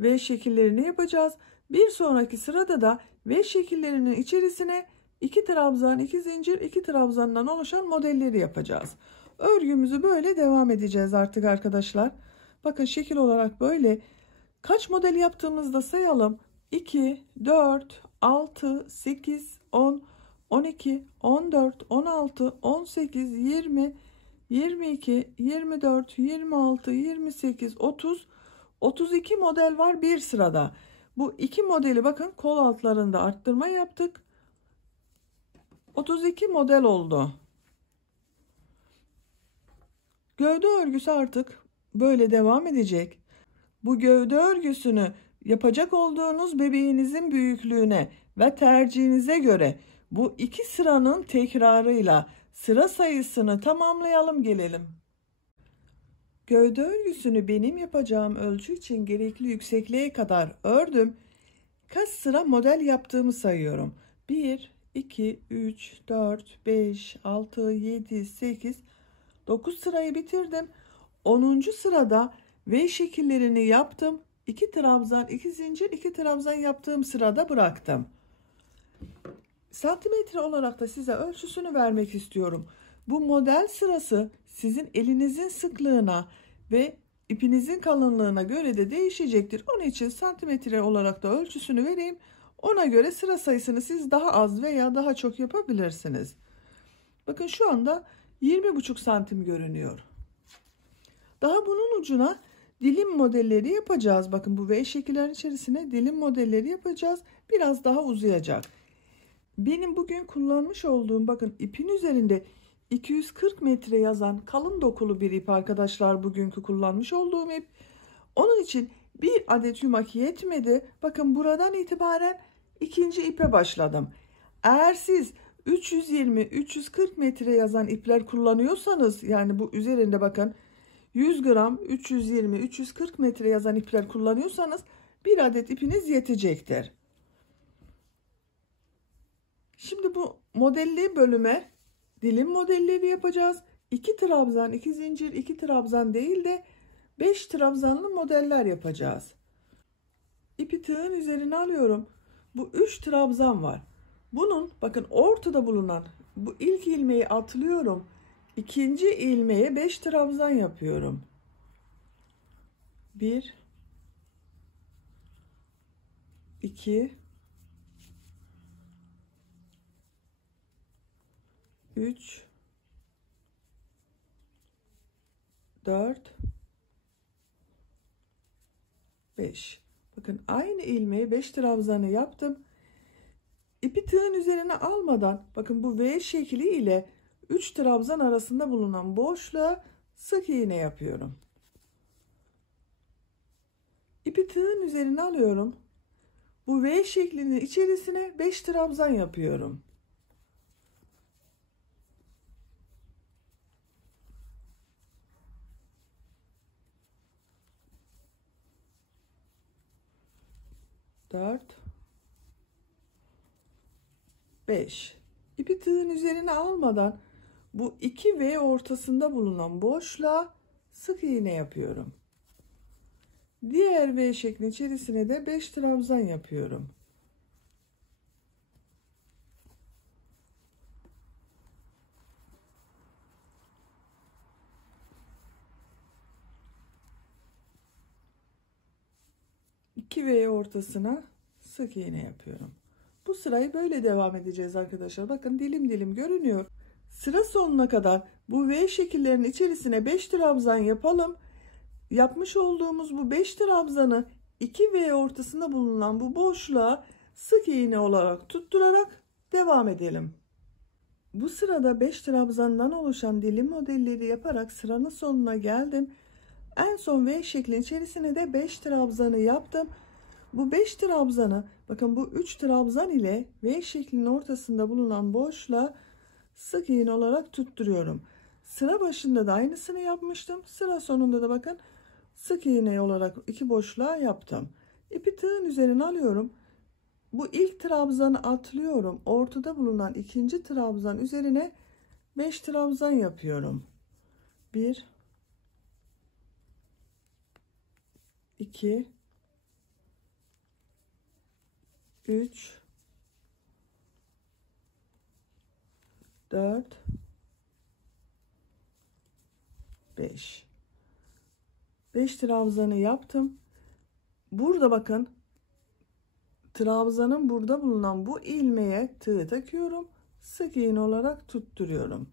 V şekillerini yapacağız. Bir sonraki sırada da V şekillerinin içerisine 2 trabzan, 2 zincir, 2 trabzandan oluşan modelleri yapacağız. Örgümüzü böyle devam edeceğiz artık arkadaşlar. Bakın şekil olarak böyle. Kaç model yaptığımızda sayalım. 2, 4, 6, 8, 10, 12, 14, 16, 18, 20, 22, 24, 26, 28, 30, 32 model var bir sırada. Bu iki modeli bakın kol altlarında arttırma yaptık. 32 model oldu. Gövde örgüsü artık böyle devam edecek. Bu gövde örgüsünü yapacak olduğunuz bebeğinizin büyüklüğüne ve tercihinize göre bu iki sıranın tekrarıyla sıra sayısını tamamlayalım gelelim. Gövde örgüsünü benim yapacağım ölçü için gerekli yüksekliğe kadar ördüm. Kaç sıra model yaptığımı sayıyorum. 1, 2, 3, 4, 5, 6, 7, 8, 9 sırayı bitirdim. 10. sırada V şekillerini yaptım. 2 trabzan, 2 zincir, 2 trabzan yaptığım sırada bıraktım. Santimetre olarak da size ölçüsünü vermek istiyorum. Bu model sırası sizin elinizin sıklığına ve ipinizin kalınlığına göre de değişecektir. Onun için santimetre olarak da ölçüsünü vereyim. Ona göre sıra sayısını siz daha az veya daha çok yapabilirsiniz. Bakın şu anda 20,5 santim görünüyor. Daha bunun ucuna dilim modelleri yapacağız. Bakın bu V şekillerin içerisine dilim modelleri yapacağız. Biraz daha uzayacak. Benim bugün kullanmış olduğum bakın ipin üzerinde 240 metre yazan kalın dokulu bir ip arkadaşlar, bugünkü kullanmış olduğum ip. Onun için bir adet yumak yetmedi. Bakın buradan itibaren ikinci ipe başladım. Eğer siz 320-340 metre yazan ipler kullanıyorsanız, yani bu üzerinde bakın 100 gram 320-340 metre yazan ipler kullanıyorsanız bir adet ipiniz yetecektir. Şimdi bu modelli bölüme dilim modelleri yapacağız. 2 trabzan, 2 zincir, 2 trabzan değil de 5 trabzanlı modeller yapacağız. İpi tığın üzerine alıyorum. Bu 3 trabzan var. Bunun bakın ortada bulunan bu ilk ilmeği atlıyorum. İkinci ilmeğe 5 trabzan yapıyorum. 1 2 3 4 5. Bakın aynı ilmeğe 5 trabzanı yaptım. İpi tığın üzerine almadan bakın bu V şekli ile 3 trabzan arasında bulunan boşluğa sık iğne yapıyorum. İpi tığın üzerine alıyorum. Bu V şeklinin içerisine 5 trabzan yapıyorum. Dört, 5. İpi tığın üzerine almadan bu 2 V ortasında bulunan boşluğa sık iğne yapıyorum. Diğer V şeklinin içerisine de 5 trabzan yapıyorum. İki V ortasına sık iğne yapıyorum. Bu sırayı böyle devam edeceğiz arkadaşlar. Bakın dilim dilim görünüyor. Sıra sonuna kadar bu V şekillerinin içerisine 5 trabzan yapalım. Yapmış olduğumuz bu 5 trabzanı 2 V ortasında bulunan bu boşluğa sık iğne olarak tutturarak devam edelim. Bu sırada 5 trabzandan oluşan dilim modelleri yaparak sıranın sonuna geldim. En son V şeklin içerisine de 5 trabzanı yaptım. Bu 5 trabzanı, bakın bu 3 trabzan ile V şeklinin ortasında bulunan boşluğa sık iğne olarak tutturuyorum. Sıra başında da aynısını yapmıştım. Sıra sonunda da bakın sık iğne olarak iki boşluğa yaptım. İpi tığın üzerine alıyorum. Bu ilk trabzanı atlıyorum. Ortada bulunan ikinci trabzan üzerine 5 trabzan yapıyorum. 1 2 3 4 5 trabzanı yaptım. Burada bakın trabzanın burada bulunan bu ilmeğe tığ takıyorum. Sık iğne olarak tutturuyorum.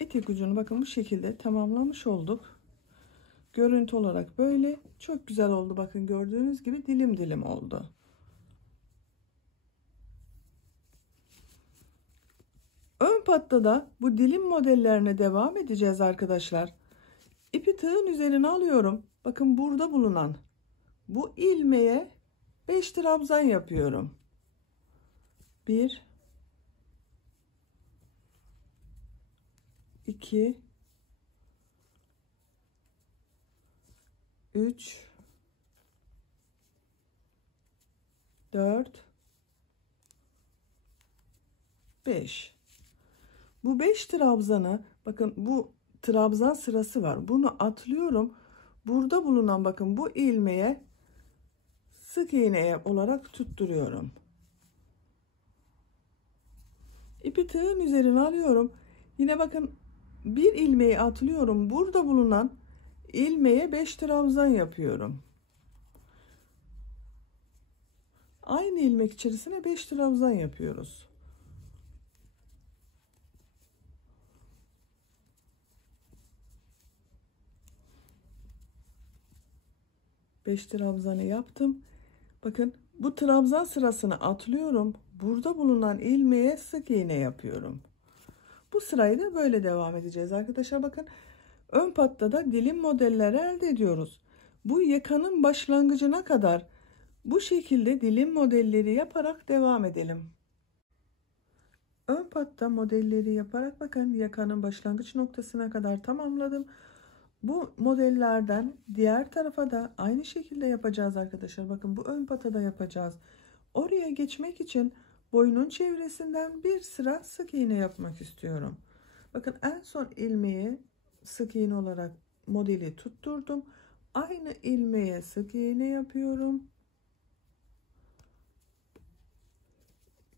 İpek ucunu bakın bu şekilde tamamlamış olduk. Görüntü olarak böyle çok güzel oldu. Bakın gördüğünüz gibi dilim dilim oldu. Ön patta da bu dilim modellerine devam edeceğiz arkadaşlar. İpi tığın üzerine alıyorum. Bakın burada bulunan bu ilmeğe 5 trabzan yapıyorum. 1 2 3 4 5. Bu 5 trabzanı bakın bu trabzan sırası var. Bunu atlıyorum. Burada bulunan bakın bu ilmeğe sık iğne olarak tutturuyorum. İpi tığın üzerine alıyorum. Yine bakın bir ilmeği atlıyorum. Burada bulunan ilmeğe 5 trabzan yapıyorum. Aynı ilmek içerisine 5 trabzan yapıyoruz. Beş trabzanı yaptım. Bakın bu trabzan sırasını atlıyorum. Burada bulunan ilmeğe sık iğne yapıyorum. Bu sırayı da böyle devam edeceğiz arkadaşlar. Bakın ön patta da dilim modelleri elde ediyoruz. Bu yakanın başlangıcına kadar bu şekilde dilim modelleri yaparak devam edelim. Ön patta modelleri yaparak bakın yakanın başlangıç noktasına kadar tamamladım. Bu modellerden diğer tarafa da aynı şekilde yapacağız arkadaşlar. Bakın bu ön pata da yapacağız. Oraya geçmek için boynun çevresinden bir sıra sık iğne yapmak istiyorum. Bakın en son ilmeği sık iğne olarak modeli tutturdum. Aynı ilmeğe sık iğne yapıyorum.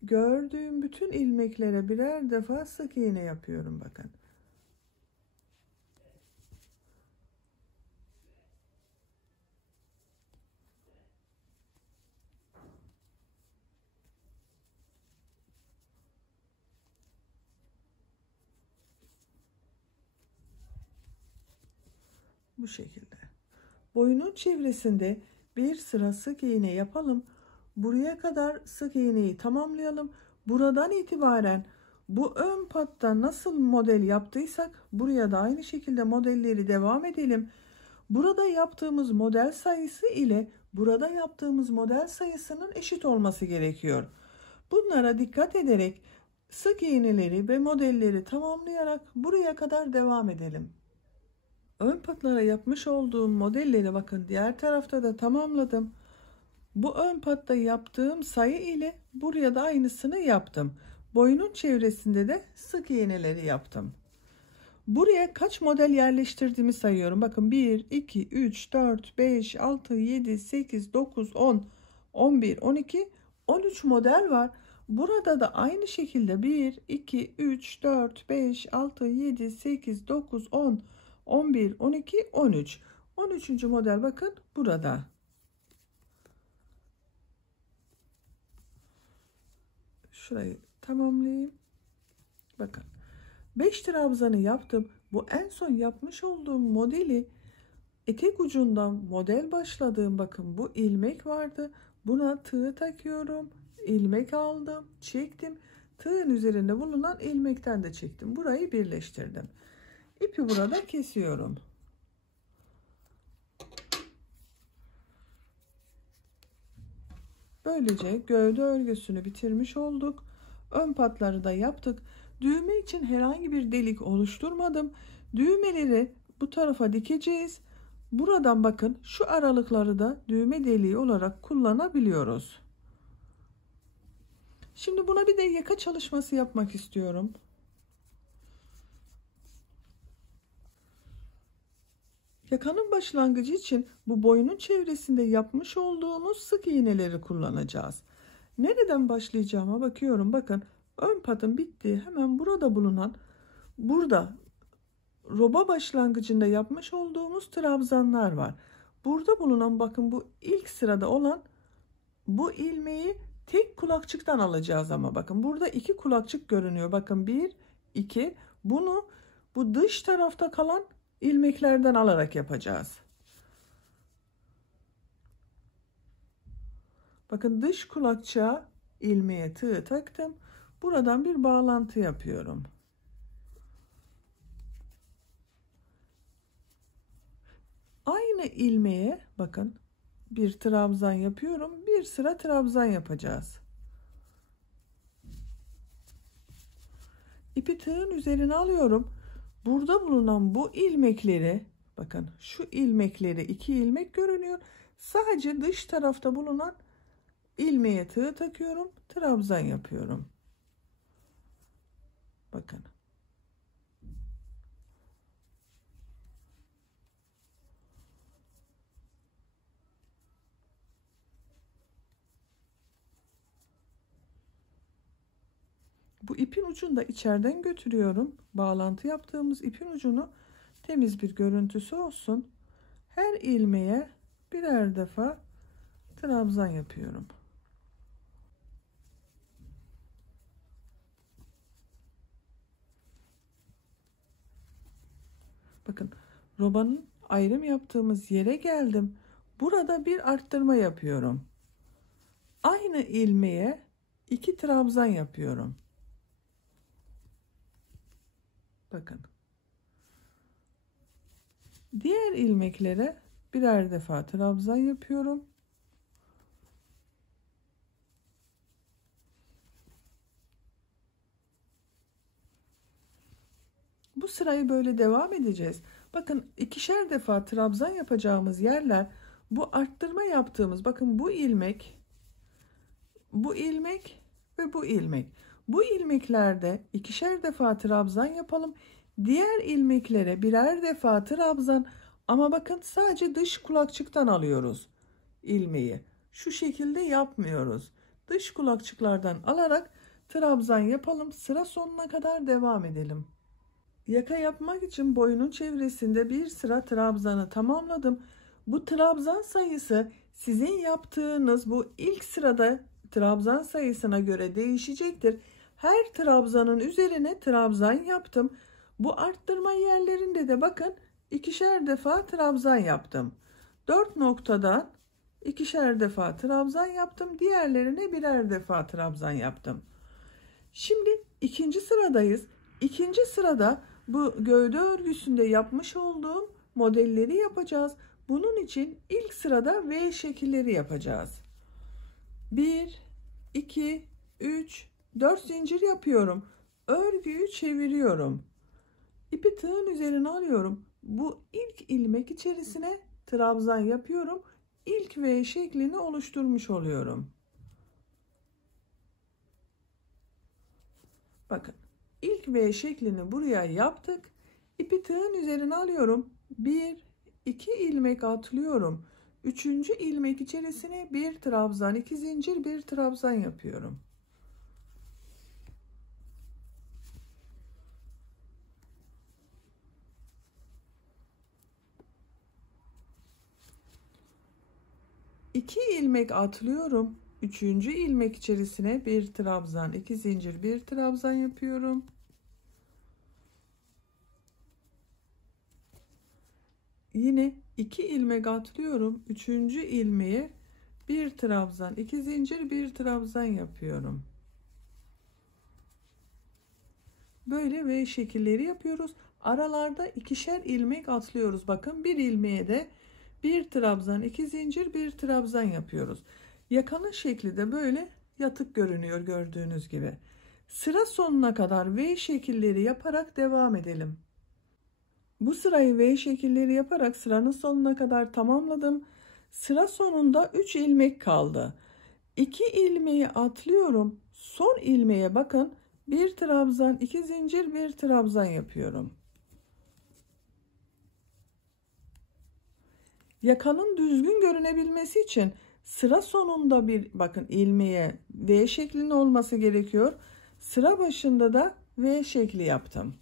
Gördüğüm bütün ilmeklere birer defa sık iğne yapıyorum bakın. Bu şekilde. Boyunun çevresinde bir sıra sık iğne yapalım. Buraya kadar sık iğneyi tamamlayalım. Buradan itibaren bu ön patta nasıl model yaptıysak buraya da aynı şekilde modelleri devam edelim. Burada yaptığımız model sayısı ile burada yaptığımız model sayısının eşit olması gerekiyor. Bunlara dikkat ederek sık iğneleri ve modelleri tamamlayarak buraya kadar devam edelim. Ön patlara yapmış olduğum modelleri bakın diğer tarafta da tamamladım. Bu ön patta yaptığım sayı ile buraya da aynısını yaptım. Boyunun çevresinde de sık iğneleri yaptım. Buraya kaç model yerleştirdiğimi sayıyorum. Bakın 1, 2, 3, 4, 5, 6, 7, 8, 9, 10, 11, 12, 13 model var. Burada da aynı şekilde 1, 2, 3, 4, 5, 6, 7, 8, 9, 10, 11, 12, 13. 13. model bakın burada. Şurayı tamamlayayım. Bakın 5 trabzanı yaptım. Bu en son yapmış olduğum modeli Etek ucundan model başladığım bakın bu ilmek vardı. Buna tığ takıyorum. İlmek aldım, çektim. Tığın üzerinde bulunan ilmekten de çektim. Burayı birleştirdim. İpi burada kesiyorum. Böylece gövde örgüsünü bitirmiş olduk. Ön patları da yaptık. Düğme için herhangi bir delik oluşturmadım. Düğmeleri bu tarafa dikeceğiz. Buradan bakın şu aralıkları da düğme deliği olarak kullanabiliyoruz. Şimdi buna bir de yaka çalışması yapmak istiyorum. Yakanın başlangıcı için bu boyunun çevresinde yapmış olduğumuz sık iğneleri kullanacağız. Nereden başlayacağıma bakıyorum. Bakın ön patın bittiği hemen burada bulunan, burada roba başlangıcında yapmış olduğumuz trabzanlar var. Burada bulunan bakın bu ilk sırada olan bu ilmeği tek kulakçıktan alacağız ama bakın burada iki kulakçık görünüyor. Bakın 1, 2, bunu bu dış tarafta kalan ilmeklerden alarak yapacağız. Bakın dış kulakçığa ilmeğe tığ taktım. Buradan bir bağlantı yapıyorum. Aynı ilmeğe bakın bir trabzan yapıyorum. Bir sıra trabzan yapacağız. İpi tığın üzerine alıyorum. Burada bulunan bu ilmekleri bakın şu ilmekleri 2 ilmek görünüyor. Sadece dış tarafta bulunan ilmeğe tığ takıyorum. Trabzan yapıyorum. Bakın. Bu ipin ucunu da içeriden götürüyorum. Bağlantı yaptığımız ipin ucunu temiz bir görüntüsü olsun. Her ilmeğe birer defa trabzan yapıyorum. Bakın robanın ayrım yaptığımız yere geldim. Burada bir arttırma yapıyorum. Aynı ilmeğe 2 trabzan yapıyorum. Bakın. Diğer ilmeklere birer defa trabzan yapıyorum. Bu sırayı böyle devam edeceğiz. Bakın ikişer defa trabzan yapacağımız yerler bu arttırma yaptığımız bakın bu ilmek, bu ilmek ve bu ilmek. Bu ilmeklerde ikişer defa trabzan yapalım. Diğer ilmeklere birer defa trabzan ama bakın sadece dış kulakçıktan alıyoruz ilmeği. Şu şekilde yapmıyoruz. Dış kulakçıklardan alarak trabzan yapalım. Sıra sonuna kadar devam edelim. Yaka yapmak için boyunun çevresinde bir sıra trabzanı tamamladım. Bu trabzan sayısı sizin yaptığınız bu ilk sırada trabzan sayısına göre değişecektir. Her trabzanın üzerine trabzan yaptım. Bu arttırma yerlerinde de bakın ikişer defa trabzan yaptım. 4 noktadan ikişer defa trabzan yaptım. Diğerlerine birer defa trabzan yaptım. Şimdi ikinci sıradayız. İkinci sırada bu gövde örgüsünde yapmış olduğum modelleri yapacağız. Bunun için ilk sırada V şekilleri yapacağız. 1, 2, 3, 4 zincir yapıyorum. Örgüyü çeviriyorum. İpi tığın üzerine alıyorum. Bu ilk ilmek içerisine trabzan yapıyorum. İlk V şeklini oluşturmuş oluyorum. Bakın ilk V şeklini buraya yaptık. İpi tığın üzerine alıyorum. 1, 2 ilmek atlıyorum. Üçüncü ilmek içerisine bir trabzan, 2 zincir, bir trabzan yapıyorum. İki ilmek atlıyorum. Üçüncü ilmek içerisine bir trabzan, 2 zincir, bir trabzan yapıyorum. Yine 2 ilmek atlıyorum. 3. ilmeğe bir trabzan, 2 zincir, bir trabzan yapıyorum. Böyle V şekilleri yapıyoruz. Aralarda ikişer ilmek atlıyoruz. Bakın bir ilmeğe de bir trabzan, 2 zincir, bir trabzan yapıyoruz. Yakanın şekli de böyle yatık görünüyor gördüğünüz gibi. Sıra sonuna kadar V şekilleri yaparak devam edelim. Bu sırayı V şekilleri yaparak sıranın sonuna kadar tamamladım. Sıra sonunda 3 ilmek kaldı. 2 ilmeği atlıyorum. Son ilmeğe bakın. Bir trabzan, 2 zincir, bir trabzan yapıyorum. Yakanın düzgün görünebilmesi için sıra sonunda bir bakın ilmeğe V şeklinin olması gerekiyor. Sıra başında da V şekli yaptım.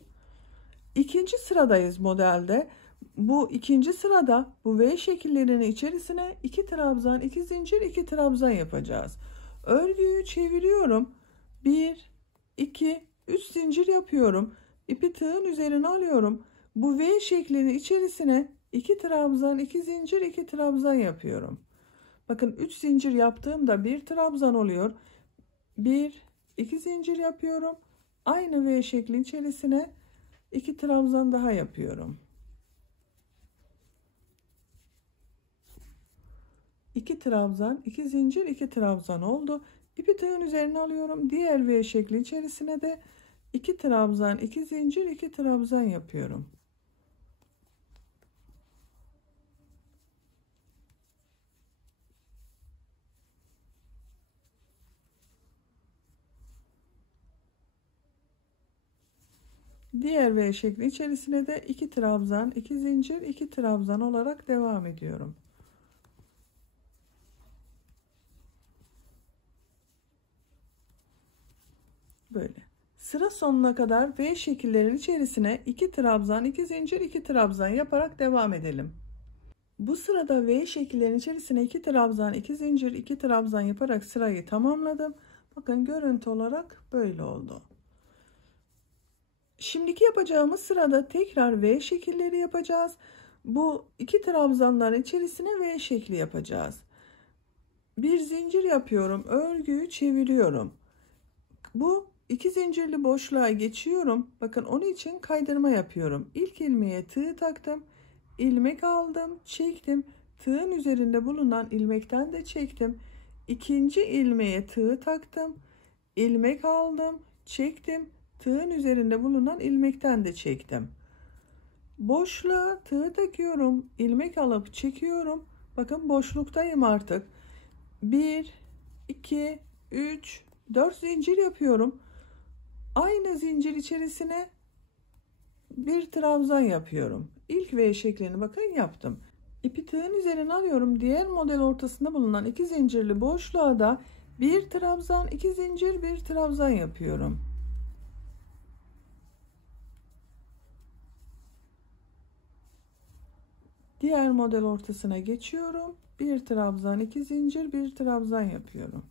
İkinci sıradayız modelde. Bu ikinci sırada bu V şekillerinin içerisine 2 trabzan, 2 zincir, 2 trabzan yapacağız. Örgüyü çeviriyorum. 1, 2, 3 zincir yapıyorum. İpi tığın üzerine alıyorum. Bu V şeklinin içerisine 2 trabzan, 2 zincir, 2 trabzan yapıyorum. Bakın 3 zincir yaptığımda bir trabzan oluyor. 1, 2 zincir yapıyorum. Aynı V şekli içerisine 2 trabzan daha yapıyorum. 2 trabzan, 2 zincir, 2 trabzan oldu. İpi tığın üzerine alıyorum. Diğer V şekli içerisine de 2 trabzan, 2 zincir, 2 trabzan yapıyorum. Diğer V şekli içerisine de 2 trabzan, 2 zincir, 2 trabzan olarak devam ediyorum. Böyle. Sıra sonuna kadar V şekillerin içerisine 2 trabzan, 2 zincir, 2 trabzan yaparak devam edelim. Bu sırada V şekillerin içerisine 2 trabzan, 2 zincir, 2 trabzan yaparak sırayı tamamladım. Bakın görüntü olarak böyle oldu. Şimdiki yapacağımız sırada tekrar V şekilleri yapacağız. Bu 2 trabzanların içerisine V şekli yapacağız. Bir zincir yapıyorum. Örgüyü çeviriyorum. Bu 2 zincirli boşluğa geçiyorum. Bakın onun için kaydırma yapıyorum. İlk ilmeğe tığ taktım. İlmek aldım, çektim. Tığın üzerinde bulunan ilmekten de çektim. İkinci ilmeğe tığ taktım. İlmek aldım, çektim. Tığın üzerinde bulunan ilmekten de çektim. Boşluğa tığ takıyorum. İlmek alıp çekiyorum. Bakın boşluktayım artık. 1, 2, 3, 4 zincir yapıyorum. Aynı zincir içerisine bir trabzan yapıyorum. İlk V şeklini bakın yaptım. İpi tığın üzerine alıyorum. Diğer model ortasında bulunan 2 zincirli boşluğa da bir trabzan, 2 zincir, bir trabzan yapıyorum. Diğer model ortasına geçiyorum. Bir trabzan, 2 zincir, bir trabzan yapıyorum.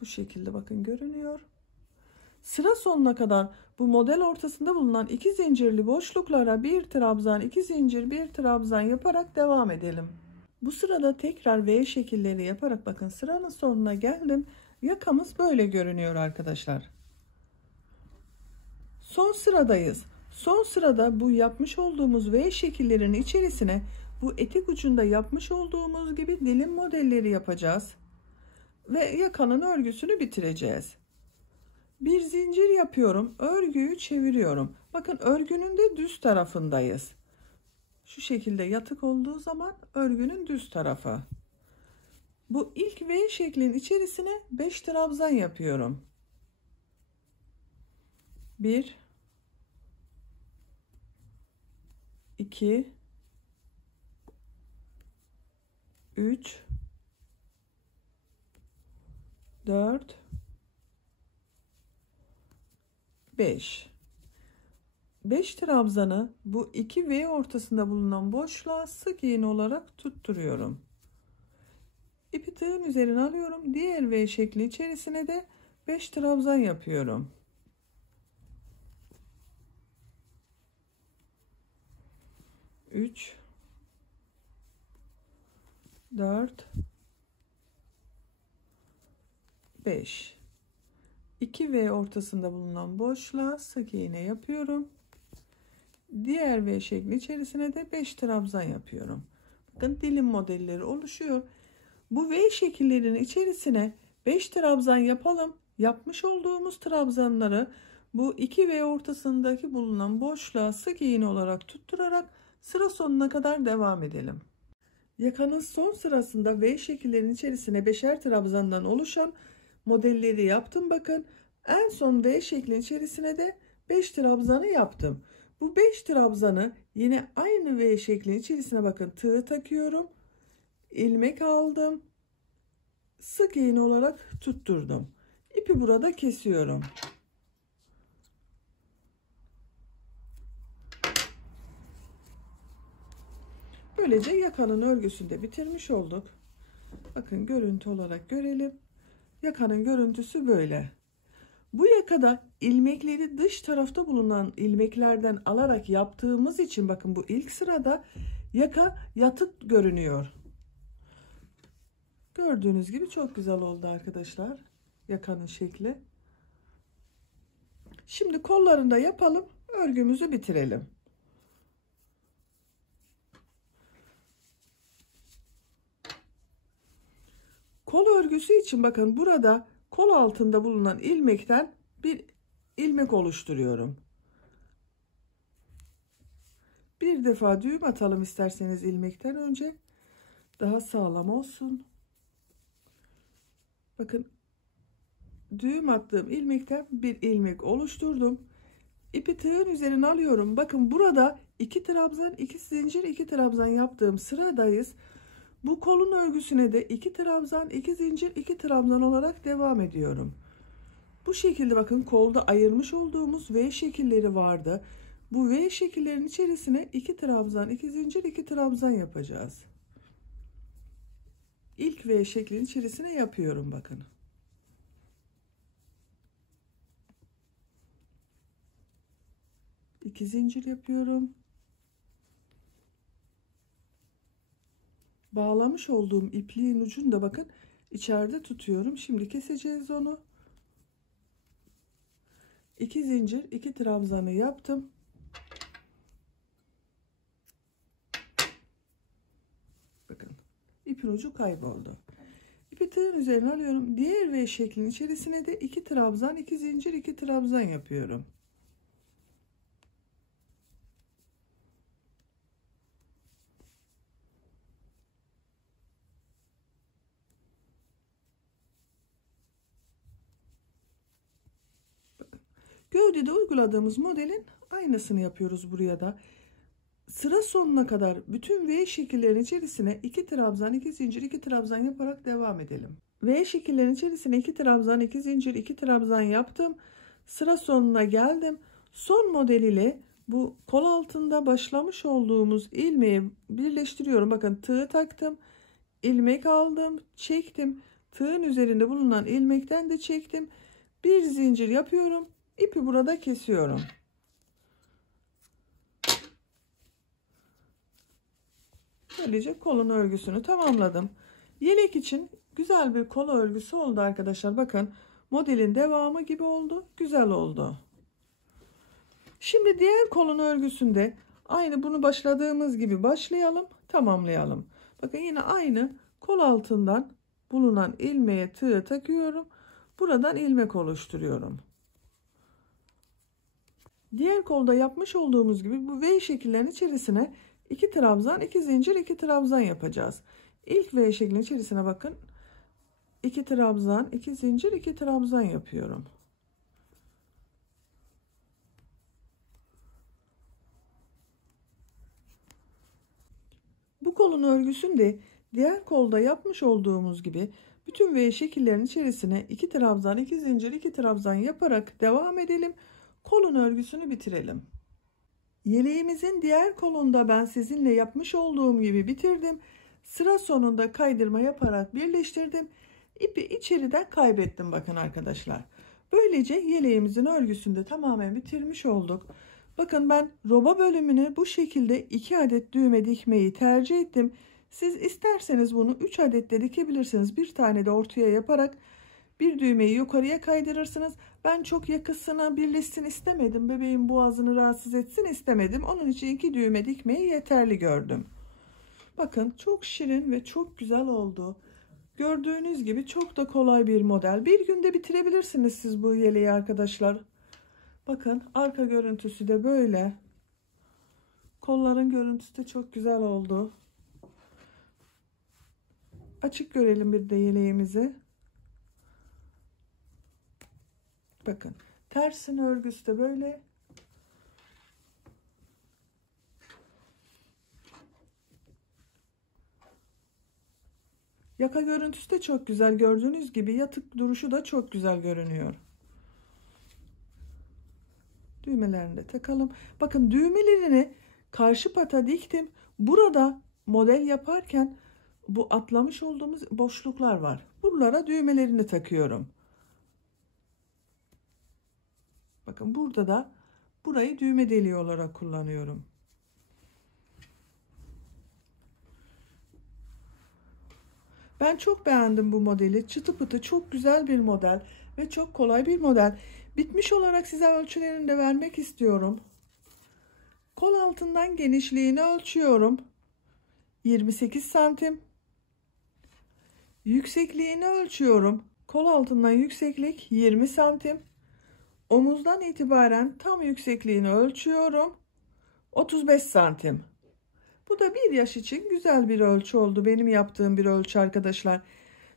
Bu şekilde bakın görünüyor. Sıra sonuna kadar bu model ortasında bulunan 2 zincirli boşluklara bir trabzan, 2 zincir, bir trabzan yaparak devam edelim. Bu sırada tekrar V şekilleri yaparak bakın sıranın sonuna geldim. Yakamız böyle görünüyor arkadaşlar. Son sıradayız. Son sırada bu yapmış olduğumuz V şekillerinin içerisine bu etek ucunda yapmış olduğumuz gibi dilim modelleri yapacağız. Ve yakanın örgüsünü bitireceğiz. Bir zincir yapıyorum. Örgüyü çeviriyorum. Bakın örgünün de düz tarafındayız. Şu şekilde yatık olduğu zaman örgünün düz tarafı. Bu ilk V şeklin içerisine 5 trabzan yapıyorum. 1, 2, 3, 4, 5. 5 trabzanı bu 2 V ortasında bulunan boşluğa sık iğne olarak tutturuyorum. İpi tığın üzerine alıyorum. Diğer V şekli içerisine de 5 trabzan yapıyorum. 3 4 5 2 V ortasında bulunan boşluğa sık iğne yapıyorum. Diğer V şekli içerisine de 5 trabzan yapıyorum. Bakın dilim modelleri oluşuyor. Bu V şekillerinin içerisine 5 trabzan yapalım. Yapmış olduğumuz trabzanları bu 2 V ortasındaki bulunan boşluğa sık iğne olarak tutturarak sıra sonuna kadar devam edelim. Yakanın son sırasında V şekillerinin içerisine 5'er trabzandan oluşan modelleri yaptım. Bakın en son V şeklinin içerisine de 5 trabzanı yaptım. Bu 5 trabzanı yine aynı V şeklinin içerisine bakın tığ takıyorum. İlmek aldım. Sık iğne olarak tutturdum. İpi burada kesiyorum. Böylece yakanın örgüsünü de bitirmiş olduk. Bakın görüntü olarak görelim. Yakanın görüntüsü böyle. Bu yakada ilmekleri dış tarafta bulunan ilmeklerden alarak yaptığımız için bakın bu ilk sırada yaka yatık görünüyor. Gördüğünüz gibi çok güzel oldu arkadaşlar. Yakanın şekli. Şimdi kollarını da yapalım. Örgümüzü bitirelim. Kol örgüsü için bakın burada kol altında bulunan ilmekten bir ilmek oluşturuyorum. Bir defa düğüm atalım isterseniz ilmekten önce. Daha sağlam olsun. Bakın düğüm attığım ilmekten bir ilmek oluşturdum. İpi tığın üzerine alıyorum. Bakın burada 2 trabzan, 2 zincir, 2 trabzan yaptığım sıradayız. Bu kolun örgüsüne de 2 trabzan, 2 zincir, 2 trabzan olarak devam ediyorum. Bu şekilde bakın kolda ayırmış olduğumuz V şekilleri vardı. Bu V şekillerin içerisine 2 trabzan, 2 zincir, 2 trabzan yapacağız. İlk V şeklinin içerisine yapıyorum bakın. İki zincir yapıyorum. Bağlamış olduğum ipliğin ucunu da bakın içeride tutuyorum. Şimdi keseceğiz onu. 2 zincir, 2 trabzanı yaptım. Bakın ipin ucu kayboldu. İpi tığın üzerine alıyorum. Diğer V şeklinin içerisine de 2 trabzan, 2 zincir, 2 trabzan yapıyorum. Gövdede uyguladığımız modelin aynısını yapıyoruz buraya da. Sıra sonuna kadar bütün V şekillerin içerisine 2 trabzan, 2 zincir, 2 trabzan yaparak devam edelim. V şekillerin içerisine 2 trabzan, 2 zincir, 2 trabzan yaptım. Sıra sonuna geldim. Son model ile bu kol altında başlamış olduğumuz ilmeği birleştiriyorum. Bakın tığ taktım, ilmek aldım, çektim. Tığın üzerinde bulunan ilmekten de çektim. Bir zincir yapıyorum. İpi burada kesiyorum. Böylece kolun örgüsünü tamamladım. Yelek için güzel bir kol örgüsü oldu arkadaşlar. Bakın modelin devamı gibi oldu. Güzel oldu. Şimdi diğer kolun örgüsünde aynı bunu başladığımız gibi başlayalım. Tamamlayalım. Bakın yine aynı kol altından bulunan ilmeğe tığ takıyorum. Buradan ilmek oluşturuyorum. Diğer kolda yapmış olduğumuz gibi bu V şekillerin içerisine 2 trabzan, 2 zincir, 2 trabzan yapacağız. İlk V şeklinin içerisine bakın. 2 trabzan, 2 zincir, 2 trabzan yapıyorum. Bu kolun örgüsünde diğer kolda yapmış olduğumuz gibi bütün V şekillerin içerisine 2 trabzan, 2 zincir, 2 trabzan yaparak devam edelim. Kolun örgüsünü bitirelim. Yeleğimizin diğer kolunda ben sizinle yapmış olduğum gibi bitirdim. Sıra sonunda kaydırma yaparak birleştirdim. İpi içeriden kaybettim bakın arkadaşlar. Böylece yeleğimizin örgüsünü de tamamen bitirmiş olduk. Bakın ben roba bölümüne bu şekilde 2 adet düğme dikmeyi tercih ettim. Siz isterseniz bunu 3 adet de dikebilirsiniz. Bir tane de ortaya yaparak bir düğmeyi yukarıya kaydırırsınız. Ben çok yakasına birleşsin istemedim. Bebeğin boğazını rahatsız etsin istemedim. Onun için 2 düğme dikmeyi yeterli gördüm. Bakın çok şirin ve çok güzel oldu. Gördüğünüz gibi çok da kolay bir model. Bir günde bitirebilirsiniz siz bu yeleği arkadaşlar. Bakın arka görüntüsü de böyle. Kolların görüntüsü de çok güzel oldu. Açık görelim bir de yeleğimizi. Bakın tersin örgüsü de böyle. Yaka görüntüsü de çok güzel. Gördüğünüz gibi yatık duruşu da çok güzel görünüyor. Düğmelerini de takalım. Bakın düğmelerini karşı pata diktim. Burada model yaparken bu atlamış olduğumuz boşluklar var. Buralara düğmelerini takıyorum. Bakın burada da burayı düğme deliği olarak kullanıyorum. Ben çok beğendim bu modeli. Çıtı pıtı çok güzel bir model ve çok kolay bir model. Bitmiş olarak size ölçülerini de vermek istiyorum. Kol altından genişliğini ölçüyorum. 28 santim. Yüksekliğini ölçüyorum. Kol altından yükseklik 20 santim. Omuzdan itibaren tam yüksekliğini ölçüyorum. 35 santim. Bu da bir yaş için güzel bir ölçü oldu. Benim yaptığım bir ölçü arkadaşlar.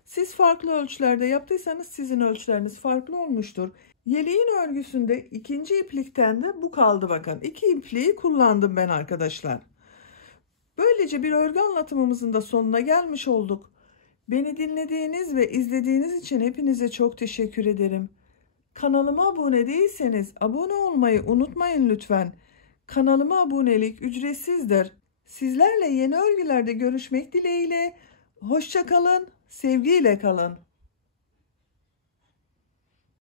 Siz farklı ölçülerde yaptıysanız sizin ölçüleriniz farklı olmuştur. Yeleğin örgüsünde ikinci iplikten de bu kaldı bakın. 2 ipliği kullandım ben arkadaşlar. Böylece bir örgü anlatımımızın da sonuna gelmiş olduk. Beni dinlediğiniz ve izlediğiniz için hepinize çok teşekkür ederim. Kanalıma abone değilseniz abone olmayı unutmayın lütfen. Kanalıma abonelik ücretsizdir. Sizlerle yeni örgülerde görüşmek dileğiyle. Hoşça kalın, sevgiyle kalın.